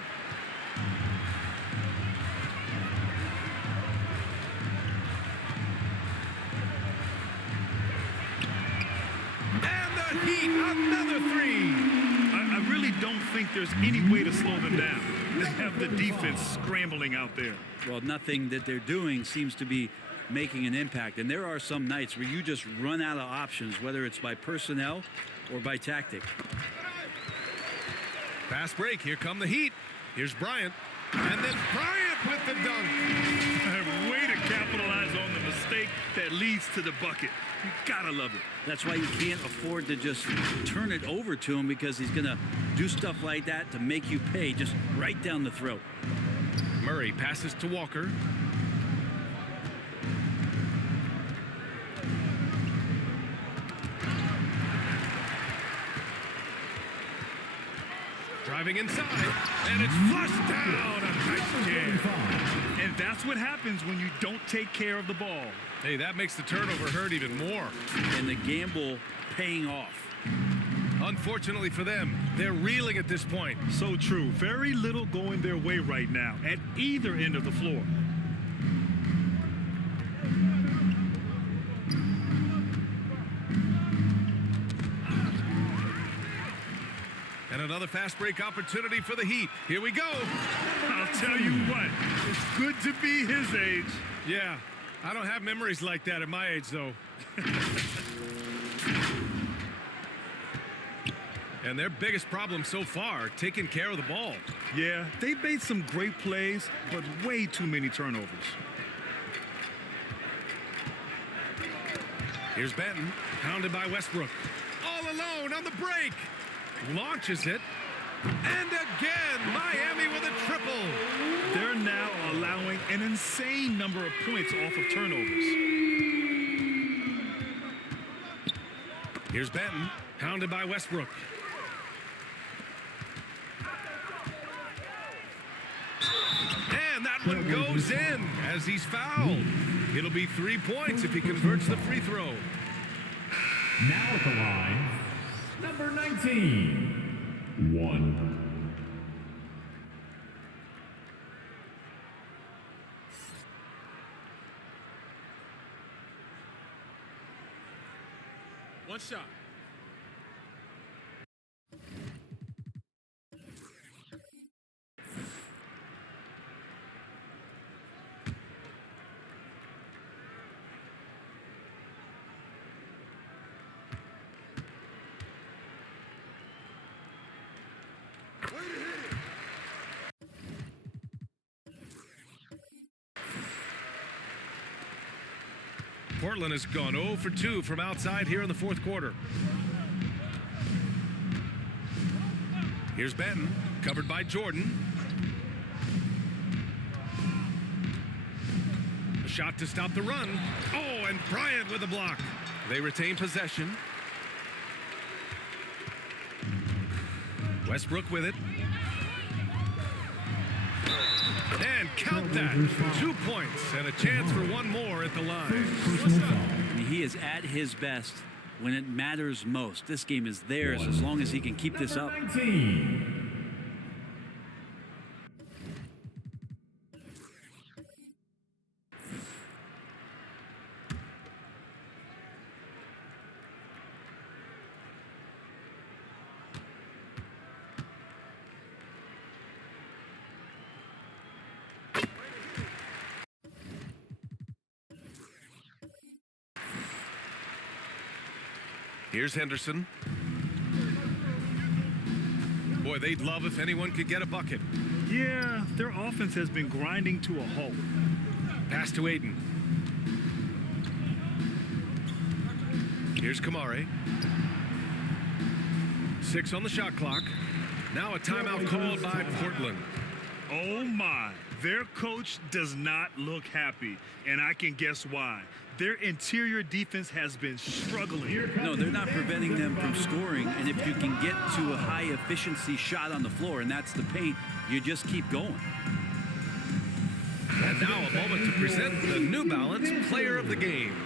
And the Heat, another 3. I really don't think there's any way to slow them down. They have the defense scrambling out there. Well, nothing that they're doing seems to be making an impact. And there are some nights where you just run out of options, whether it's by personnel or by tactic. Fast break. Here come the Heat. Here's Bryant. And then Bryant with the dunk. Way to capitalize on the mistake that leads to the bucket. You gotta love it. That's why you can't afford to just turn it over to him, because he's going to do stuff like that to make you pay just right down the throat. Murray passes to Walker. Driving inside, and it's flushed down. A nice jam. And that's what happens when you don't take care of the ball. Hey, that makes the turnover hurt even more. And the gamble paying off. Unfortunately for them, they're reeling at this point. So true. Very little going their way right now at either end of the floor. And another fast break opportunity for the Heat. Here we go. I'll tell you what, it's good to be his age. Yeah, I don't have memories like that at my age, though. And their biggest problem so far, taking care of the ball. Yeah, they've made some great plays, but way too many turnovers. Here's Benton, pounded by Westbrook. All alone on the break. Launches it. And again, Miami with a triple. They're now an insane number of points off of turnovers. Here's Benton, hounded by Westbrook. And that one goes in as he's fouled. It'll be 3 points if he converts the free throw. Now at the line, number 19, 1. One shot. Portland has gone 0 for 2 from outside here in the fourth quarter. Here's Benton, covered by Jordan. A shot to stop the run. Oh, and Bryant with a block. They retain possession. Westbrook with it. And count that. 2 points and a chance for one more at the line. He is at his best when it matters most. This game is theirs as long as he can keep this up. 19. Here's Henderson. Boy, they'd love if anyone could get a bucket. Yeah, their offense has been grinding to a halt. Pass to Aiden. Here's Kamare. 6 on the shot clock. Now a timeout called by Portland. Oh my, their coach does not look happy, and I can guess why. Their interior defense has been struggling. No, they're not preventing them from scoring, and if you can get to a high efficiency shot on the floor, and that's the paint, you just keep going. And now a moment to present the New Balance Player of the Game.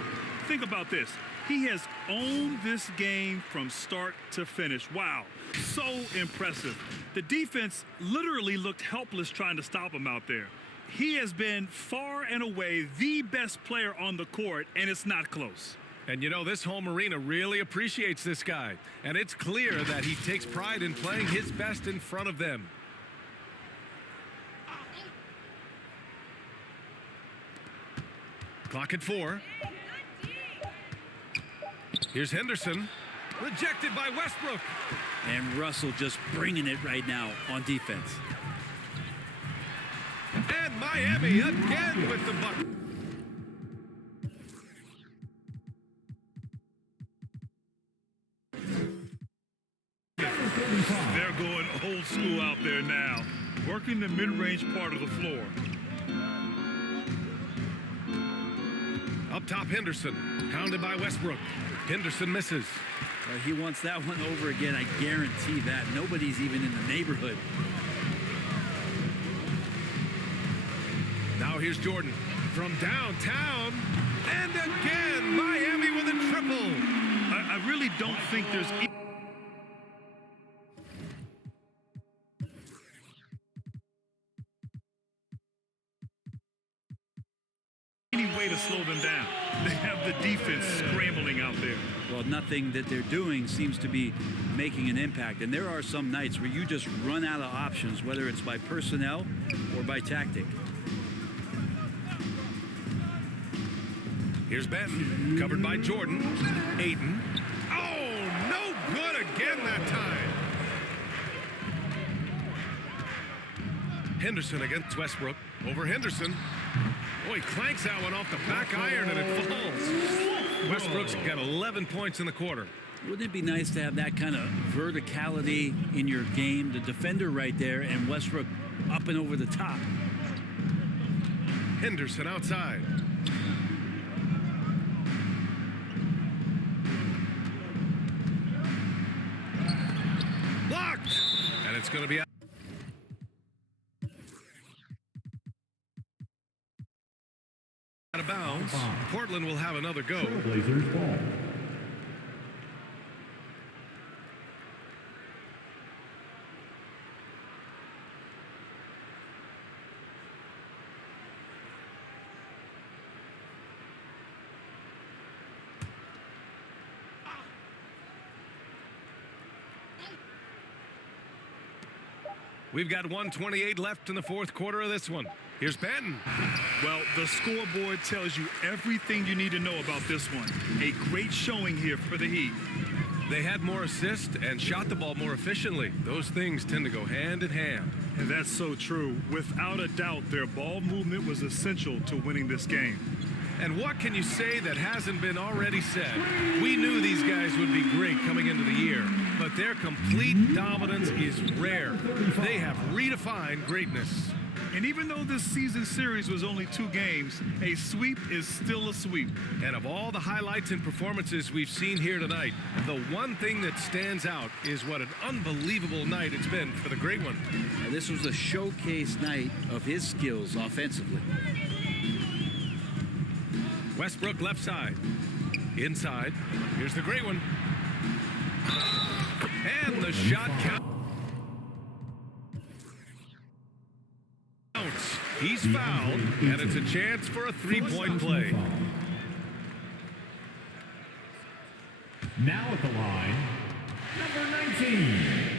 Think about this. He has owned this game from start to finish. Wow, so impressive. The defense literally looked helpless trying to stop him out there. He has been far and away the best player on the court, and it's not close. And you know, this home arena really appreciates this guy. And it's clear that he takes pride in playing his best in front of them. Clock at 4. Here's Henderson. Rejected by Westbrook. And Russell just bringing it right now on defense. And Miami again with the bucket. They're going old school out there now, working the mid-range part of the floor. Up top, Henderson, hounded by Westbrook. Henderson misses. He wants that one over again, I guarantee that. Nobody's even in the neighborhood. Now here's Jordan from downtown. And again, Miami with a triple. I really don't think there's any way to slow them down. They have the defense scrambling out there. Well, nothing that they're doing seems to be making an impact. And there are some nights where you just run out of options, whether it's by personnel or by tactic. Here's Benton, covered by Jordan. Aiden. Oh, no good again that time. Henderson against Westbrook. Over Henderson. Oh, he clanks that one off the back iron and it falls. Westbrook's got 11 points in the quarter. Wouldn't it be nice to have that kind of verticality in your game? The defender right there and Westbrook up and over the top. Henderson outside. Blocked! And it's going to be out of bounds. Portland will have another go. Trailblazers ball. We've got 1:28 left in the fourth quarter of this one. Here's Ben. Well, the scoreboard tells you everything you need to know about this one. A great showing here for the Heat. They had more assists and shot the ball more efficiently. Those things tend to go hand in hand. And that's so true. Without a doubt, their ball movement was essential to winning this game. And what can you say that hasn't been already said? We knew these guys would be great coming into the year, but their complete dominance is rare. They have redefined greatness. And even though this season series was only 2 games, a sweep is still a sweep. And of all the highlights and performances we've seen here tonight, the one thing that stands out is what an unbelievable night it's been for the Great One. And this was a showcase night of his skills offensively. Westbrook left side. Inside. Here's the Great One. And the shot count. He's fouled, and it's a chance for a three-point play. Now at the line, number 19.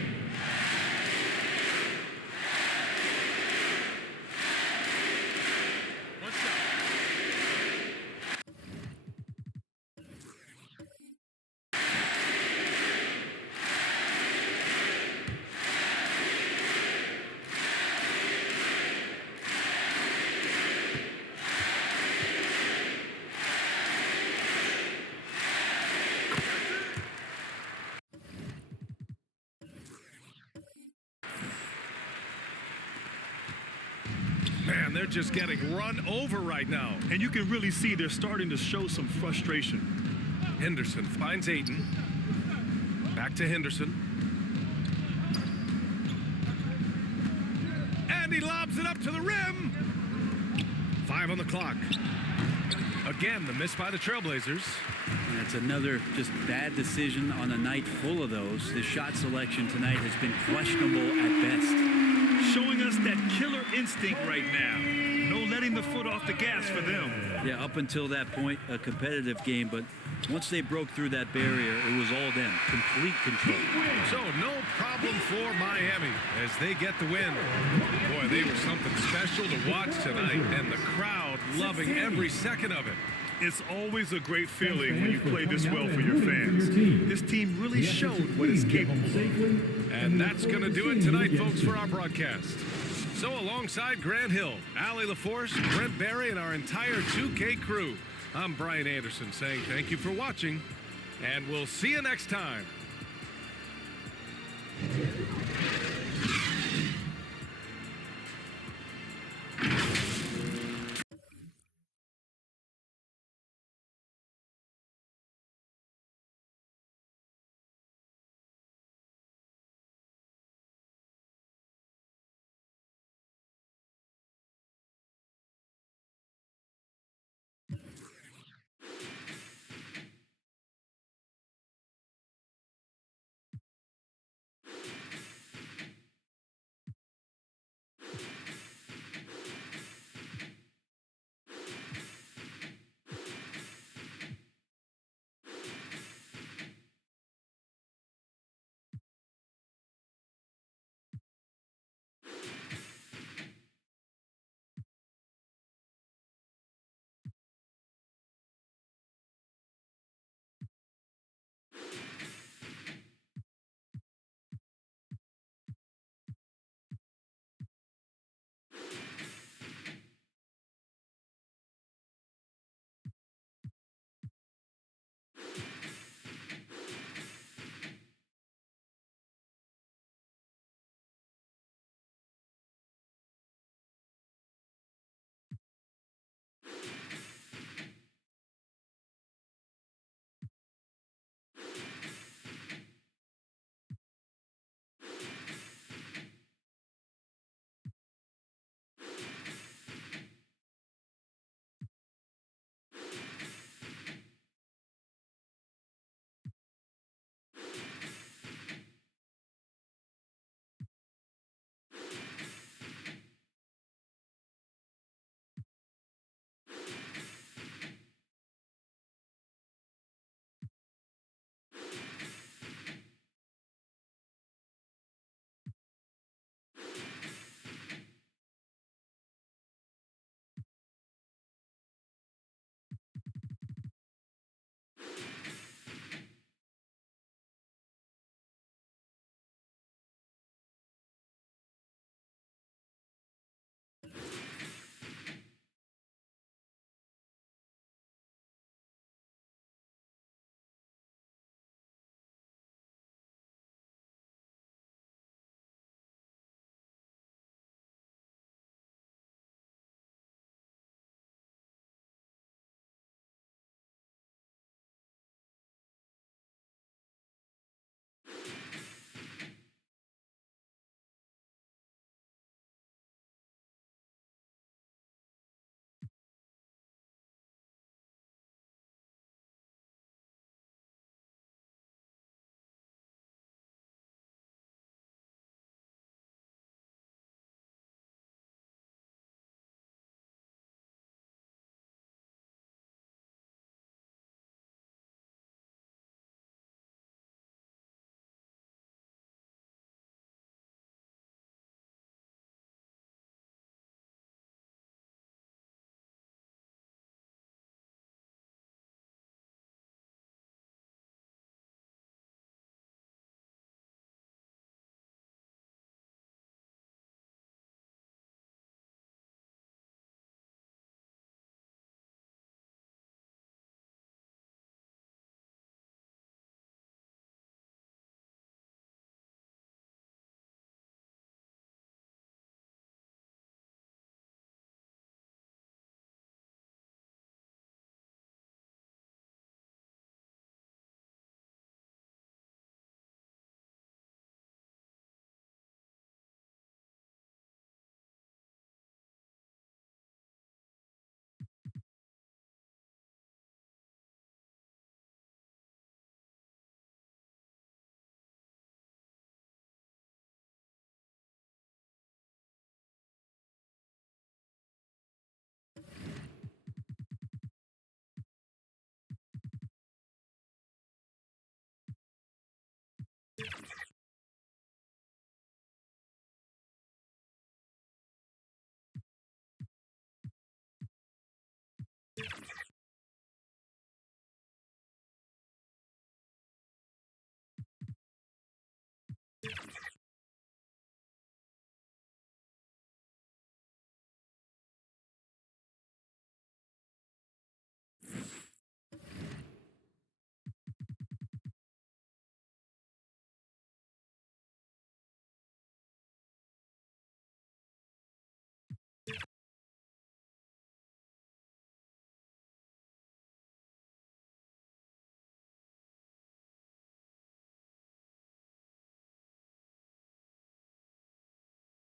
Man, they're just getting run over right now. And you can really see they're starting to show some frustration. Henderson finds Ayton. Back to Henderson. And he lobs it up to the rim. 5 on the clock. Again, the miss by the Trailblazers. And it's another just bad decision on a night full of those. His shot selection tonight has been questionable at best. Showing us that killer instinct right now. No letting the foot off the gas for them. Yeah, up until that point, a competitive game, but once they broke through that barrier, it was all them. Complete control. So no problem for Miami as they get the win. Boy, they were something special to watch tonight, and the crowd loving every second of it. It's always a great feeling when you play this well for your fans. This team really showed what it's capable of. And that's going to do it tonight, folks, for our broadcast. So alongside Grant Hill, Allie LaForce, Brent Barry, and our entire 2K crew, I'm Brian Anderson saying thank you for watching, and we'll see you next time.